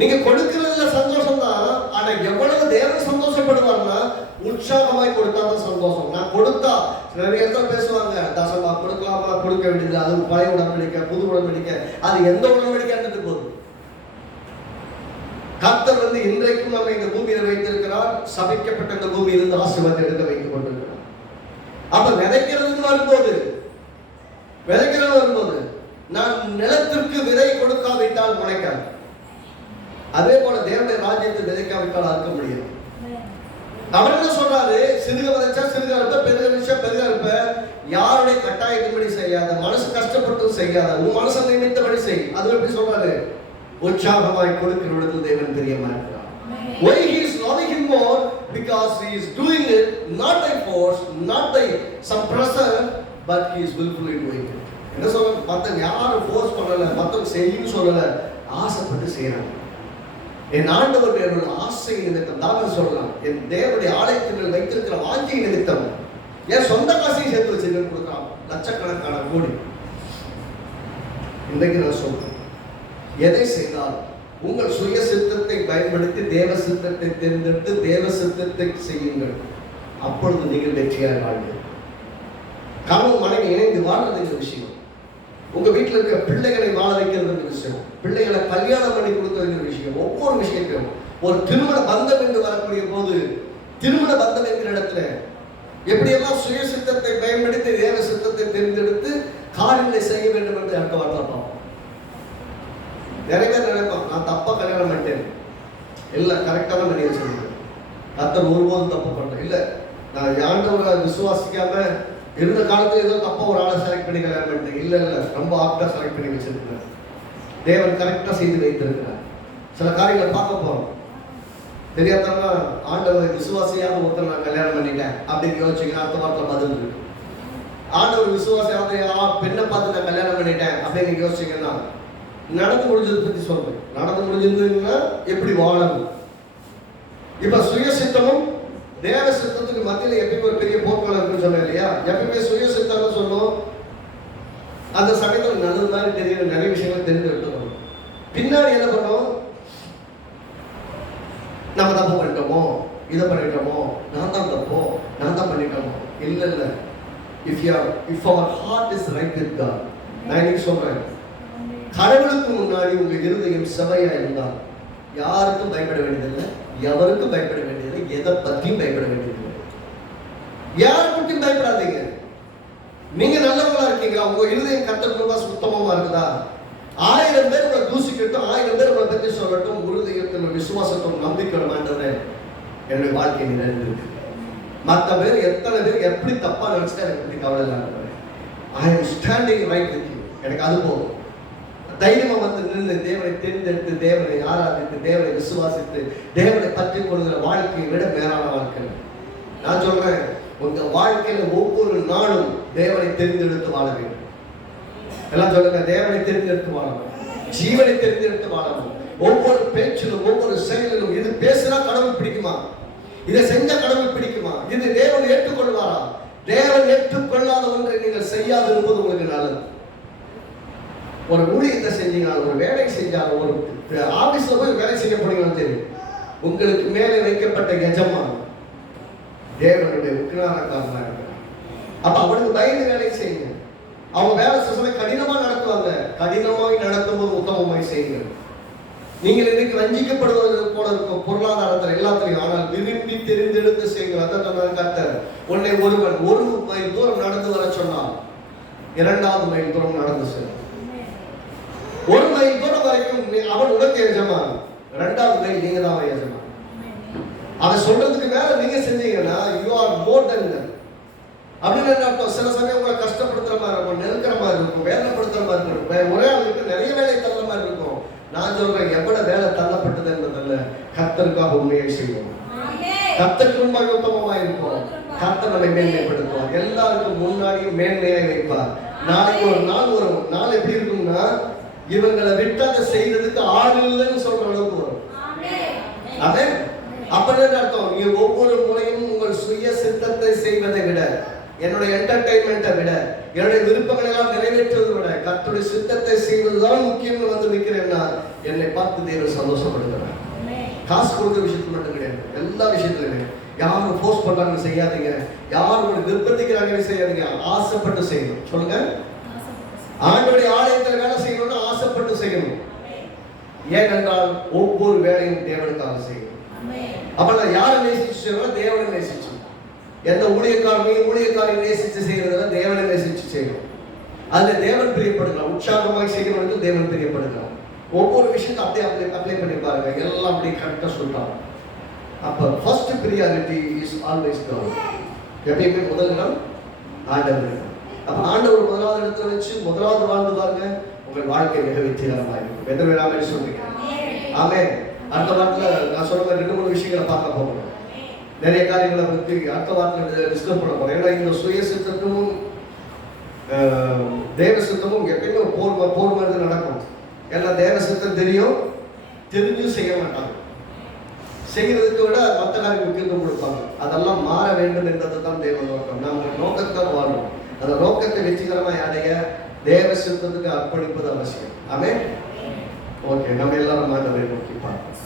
நீங்க கொடுக்கிறதுல சந்தோஷம் தான், ஆனா எவ்வளவு தேவன் சந்தோஷப்படுவார்னா உற்சாகமாய் கொடுத்தாதான் சந்தோஷம். நான் கொடுத்தா நிறைய இடத்துல பேசுவாங்க, தசமா கொடுக்கலாமா, கொடுக்க வேண்டியது, அது பழைய உடன்படிக்கை புது உடன்படிக்கை, அது எந்த உடன்படிக்கை இருந்துட்டு போகுது. கர்த்தர் இன்றைக்கும் நம்ம இந்த பூமியில வைத்திருக்கிறார். சபிக்கப்பட்ட இந்த பூமியிலிருந்து ஆசீர்வாதத்தை எடுக்க வைத்துக் கொண்டிருக்கிறார். அப்ப விதைக்கிறதுக்கு வரும்போது நான் நிலத்திற்கு விதை கொடுக்காவிட்டால் முளைக்காது. அதே போல தேவனுடைய ராஜ்யத்தை விதைக்காவிட்டால் அறுக்க முடியாது. அவர் என்ன சொல்றாரு? சொல்றாரு, சிறுக விதைச்சா சிறுக இருப்ப, பெருக விதைச்சா பெருக இருப்ப. யாருடைய கட்டாயத்தின்படி செய்யாத, மனசு கஷ்டப்பட்டு செய்யாத, உன் மனசை நினைத்தபடி செய். அது எப்படி சொல்றாரு? உற்சாகமாய் கொடுக்கிற இடத்தில் தேவன் பிரியமா இருக்கிறார். Why he is loving him more? Because he is doing it not by force, not by some pressure, but he is willfully doing it. என்ன சொல்ற? மத்தவங்க யாரும் ஃபோர்ஸ் பண்ணல, மத்தவங்க செய்யுன்னு சொல்லல, ஆசைப்பட்டு செய்யறாங்க. என் ஆண்டவர் என்னோட ஆசை நிமித்தம் தான் சொல்லலாம், என் தேவனுடைய ஆலயத்தில் வைத்திருக்கிற வாஞ்சை நிமித்தம் என் சொந்த காசையும் சேர்த்து வச்சிருக்க கொடுக்கலாம், லட்சக்கணக்கான கோடி. இன்றைக்கு நான் சொல்றேன், எதை செய்தால் உங்கள் சுய சித்தத்தை பயன்படுத்தி தேவ சித்தத்தை தேர்ந்தெடுத்து தேவ சித்தத்தை செய்யுங்கள். அப்பொழுது நீங்கள் வெற்றியாக வாழ்வீர்கள். கணவன் மனைவி இணைந்து வாழ்றதுங்கிற விஷயம், உங்க வீட்டில் இருக்க பிள்ளைகளை வாழ வைக்கிறதுங்கிற விஷயம், பிள்ளைகளை கல்யாணம் பண்ணி கொடுக்கறதுங்கிற விஷயம், ஒவ்வொரு விஷயத்தையும் ஒரு திருமண பந்தம் என்று வரக்கூடிய போது, திருமண பந்தம் என்கிற இடத்துல எப்படியெல்லாம் சுய சித்தத்தை பயன்படுத்தி தேவ சித்தத்தை தேர்ந்தெடுத்து காரியங்களை செய்ய வேண்டும் என்று அடுத்த வார்த்தை பார்ப்போம். நிறைய பேர் நினைப்பான், நான் தப்பா கல்யாணம் பண்ணிட்டேன். இல்லை, கரெக்டான மனித சொல்லுங்க. கர்த்தர் ஒருபோதும் தப்பு பண்றேன் இல்லை. நான் ஆண்டவரை விசுவாசிக்காம இருந்த காலத்துல ஏதோ தப்பா ஒரு ஆளை செலக்ட் பண்ணி கல்யாணம் பண்ணிட்டேன். இல்லை இல்லை, ரொம்ப ஆக்டா செலக்ட் பண்ணி வச்சிருக்கிறேன். தேவன் கரெக்டா செய்து வைத்திருக்கிறார். சில காரியங்களை பார்க்க போறோம். தெரியாதவங்க ஆண்டவரை விசுவாசியாக ஒருத்தர் நான் கல்யாணம் பண்ணிட்டேன் அப்படின்னு யோசிச்சுங்க, அடுத்த வார்த்தை பதில் இருக்கு. ஆண்டவர் விசுவாசியாக பெண்ணை பார்த்து நான் கல்யாணம் பண்ணிட்டேன் அப்படின்னு யோசிச்சிங்கன்னா, நடந்து முடிஞ்சதை பத்தி சொல்றேன். நடந்து முடிஞ்சதுன்னா எப்படி வாழணும். இப்ப சுய சித்தமும் தேவ சித்தத்துக்கு மத்தியில எப்பயுமே ஒரு பெரிய போர்க்களம் இருக்குன்னு சொன்னேன் இல்லையா? எப்பயுமே சுய சித்தம் சொன்னோம், அந்த சமயத்தில் நல்லது மாதிரி தெரியல, நிறைய விஷயங்கள் தெரிந்து எடுத்துக்கணும். பின்னாடி என்ன பண்ணோம், நம்ம தப்பு பண்ணிட்டோமோ, இதை பண்ணிட்டோமோ, நான் தான் தப்போ, நான் தான் பண்ணிட்டோமோ. இல்லை இல்லை, if our heart is right with God, நான் இன்னைக்கு சொல்றேன், கடவுளுக்கு முன்னாடி உங்க இருதயம் செவையா இருந்தால் யாருக்கும் பயப்பட வேண்டியதில்லை, எவருக்கும் பயப்பட வேண்டியதில்லை, எதை பற்றியும் பயப்பட வேண்டியதில்லை. யாருக்கும் பயப்படாதீங்க. நீங்க நல்லவங்களா இருக்கீங்களா? உங்க இருதயம் கர்த்தருக்கு முன்பாக சுத்தமா இருக்குதா? 1000 பேர் உங்களை தூசிக்கட்டும், 1000 பேர் உங்களை பற்றி சொல்லட்டும், இருதயத்தில் விசுவாசத்தோடு நம்பிக்கையோட மாட்டவரே என்னுடைய வாழ்க்கை நிறைந்திருக்கு. மற்ற பேர் எத்தனை பேர் எப்படி தப்பா நினைச்சிட்டா எனக்கு எப்படி கவலை இல்லாத, I am standing right with you. எனக்கு அது போதும். தைரியமா வந்து நின்று தேவனை தேர்ந்தெடுத்து தேவனை ஆராதித்து தேவனை விசுவாசித்து தேவனை பற்றி கொள்கிற வாழ்க்கையை விட மேலான வாழ்க்கை. நான் சொல்றேன், உங்க வாழ்க்கையில ஒவ்வொரு நாளும் தேவனை தெரிந்தெடுத்து வாழ வேண்டும். எல்லாம் சொல்லுங்க, தேவனை தெரிந்தெடுத்து வாழணும், ஜீவனை தெரிந்தெடுத்து வாழணும். ஒவ்வொரு பேச்சிலும் ஒவ்வொரு செயலிலும் இது பேசினா கடவுள் பிடிக்குமா, இதை செஞ்ச கடவுள் பிடிக்குமா, இது தேவன் ஏற்றுக்கொள்வாரா? தேவன் ஏற்றுக்கொள்ளாத ஒன்றை நீங்கள் செய்யாது இருப்பது உங்களுக்கு நல்லது. ஒரு ஊழியத்தை செஞ்சீங்கனாலும், ஒரு வேலை செஞ்சாலும், ஒரு ஆபீஸ்ல போய் வேலை செய்ய போனீங்கன்னு தெரியும், உங்களுக்கு மேலே வைக்கப்பட்ட எஜமான் தேவனுடைய உக்கிரானக்காரனா இருக்கிறார். அப்ப அவனுக்கு பயந்து வேலை செய்யுங்க. அவங்க வேலை செய்ய கடினமா நடத்துவாங்க, கடினமாய் நடத்தும் போது உத்தமமாய் செய்யுங்க. நீங்கள் இன்னைக்கு வஞ்சிக்கப்படுவது போல இருக்கும் பொருளாதாரத்தில் எல்லாத்திலையும், ஆனால் விரும்பி தெரிந்தெடுத்து செய்யுங்க. அதான் கர்த்தர், உன்னை ஒருவன் 1 மைல் தூரம் நடந்து வர சொன்னால் 2வது மைல் தூரம் நடந்து செல்லும். 1 மைல் தூரம் வரைக்கும் அவன் உனக்கு எஜமான், 2வது மைல் நீங்க தான் எஜமான். அவன் சொல்றதுக்கு மேல நீங்க செஞ்சீங்கன்னா you are more then that. அப்படின்னு அர்த்தம். சில சமயம் உங்களை கஷ்டப்படுத்துற மாதிரி இருக்கும், நெருக்கிற மாதிரி இருக்கும், வேதனைப்படுத்துற மாதிரி இருக்கும், ஒரே ஆளுக்கு நிறைய வேலை தள்ள மாதிரி இருக்கும். நான் சொல்றேன், எவ்வளவு வேலை தள்ளப்பட்டது என்பதல்ல, கர்த்தருக்காக உண்மையை செய்வோம், கர்த்தருக்கு முன்பாக உத்தமமா இருப்போம், கர்த்தர் நம்மை மேன்மைப்படுத்துவார், எல்லாருக்கும் முன்னாடியும் மேன்மையாக வைப்பார். நாளைக்கு ஒரு நாள் வரும், நாள் எப்படி இருக்கும்னா இவங்களை விட்டாத செய்யறதுக்கு ஆள் இல்லைன்னு சொல்ற அளவுக்கு வரும். அதே அப்படின்னு அர்த்தம், நீங்க ஒவ்வொரு முறையும் உங்கள் சுய சித்தத்தை செய்வதை விட, என்னுடைய என்டர்டைன்மெண்ட்டை விட, என்னுடைய விருப்பங்களை எல்லாம் நிறைவேற்றுவதை விட கர்த்தருடைய சித்தத்தை செய்வதுதான் முக்கியம் வந்து நிற்கிறேன்னா என்னை பார்த்து தேவன் சந்தோஷப்படுகிறார். காசு கொடுக்குற விஷயத்துல மட்டும் கிடையாது, எல்லா விஷயத்துலையுமே. யாரும் போஸ்ட் பண்றாங்கன்னு செய்யாதீங்க, யாரும் உங்களை நிர்பந்திக்கிறாங்கன்னு செய்யாதீங்க, ஆசைப்பட்டு செய்யணும். சொல்லுங்க, ஆண்டவருடைய ஆலயத்தில் வேலை செய்யணும்னு ஆசைப்பட்டு செய்யணும். ஏனென்றால் ஒவ்வொரு வேலையும் தேவனுக்காக செய்யணும். அப்ப நான் யாரை நேசிச்சு செய்யணும்? தேவனை நேசிச்சு. எந்த ஊழியக்காரையும் நேசிச்சு செய்யறதுல தேவனை நேசிச்சு செய்யணும். அதுல தேவன் பிரியப்படுகிறார். உற்சாகமாக செய்யணும், தேவன் பிரியப்படுகிறார். ஒவ்வொரு விஷயத்தை அப்படியே அப்ளை பண்ணி பாருங்க, எல்லாம் அப்படியே கரெக்டா சொல்றாங்க. அப்ப first priority is always God. எப்பயுமே முதல் இடம் ஆண்டவர். அப்ப ஆண்டவர் முதலாவது இடத்துல வச்சு முதலாவது வாழ்ந்து பாருங்க, உங்கள் வாழ்க்கை மிக வெற்றிகரமாக இருக்கும். எத்தனை பேர் ஆமென் சொல்றீங்க? ஆமென். அடுத்த வாரத்துல நான் சொன்ன மாதிரி 2-3 விஷயங்களை பார்க்க போகிறோம். நிறைய காரியங்களை பற்றி அடுத்த வாரத்தில் டிஸ்கஸ் பண்ண போறோம். ஏன்னா இந்த சுய சித்தமும் தேவ சித்தமும் எப்பயுமே போர் மாதிரி நடக்கும். எல்லாம் தேவ சித்தம் தெரியும், தெரிஞ்சும் செய்ய மாட்டாங்க. செய்கிறதுக்கு விட மற்ற காரியம் முக்கியத்துவம் கொடுப்பாங்க. அதெல்லாம் மாற வேண்டும் என்பது தான் தேவ நோக்கம். நாம் ஒரு நோக்கத்தான் வாழணும். அந்த நோக்கத்தை வெற்றிகரமாக அடைய தேவ சித்தத்துக்கு அர்ப்பணிப்பது அவசியம். ஆமென். ஓகே, நம்ம எல்லாரும் ஆண்டவரை நோக்கி பார்ப்போம்.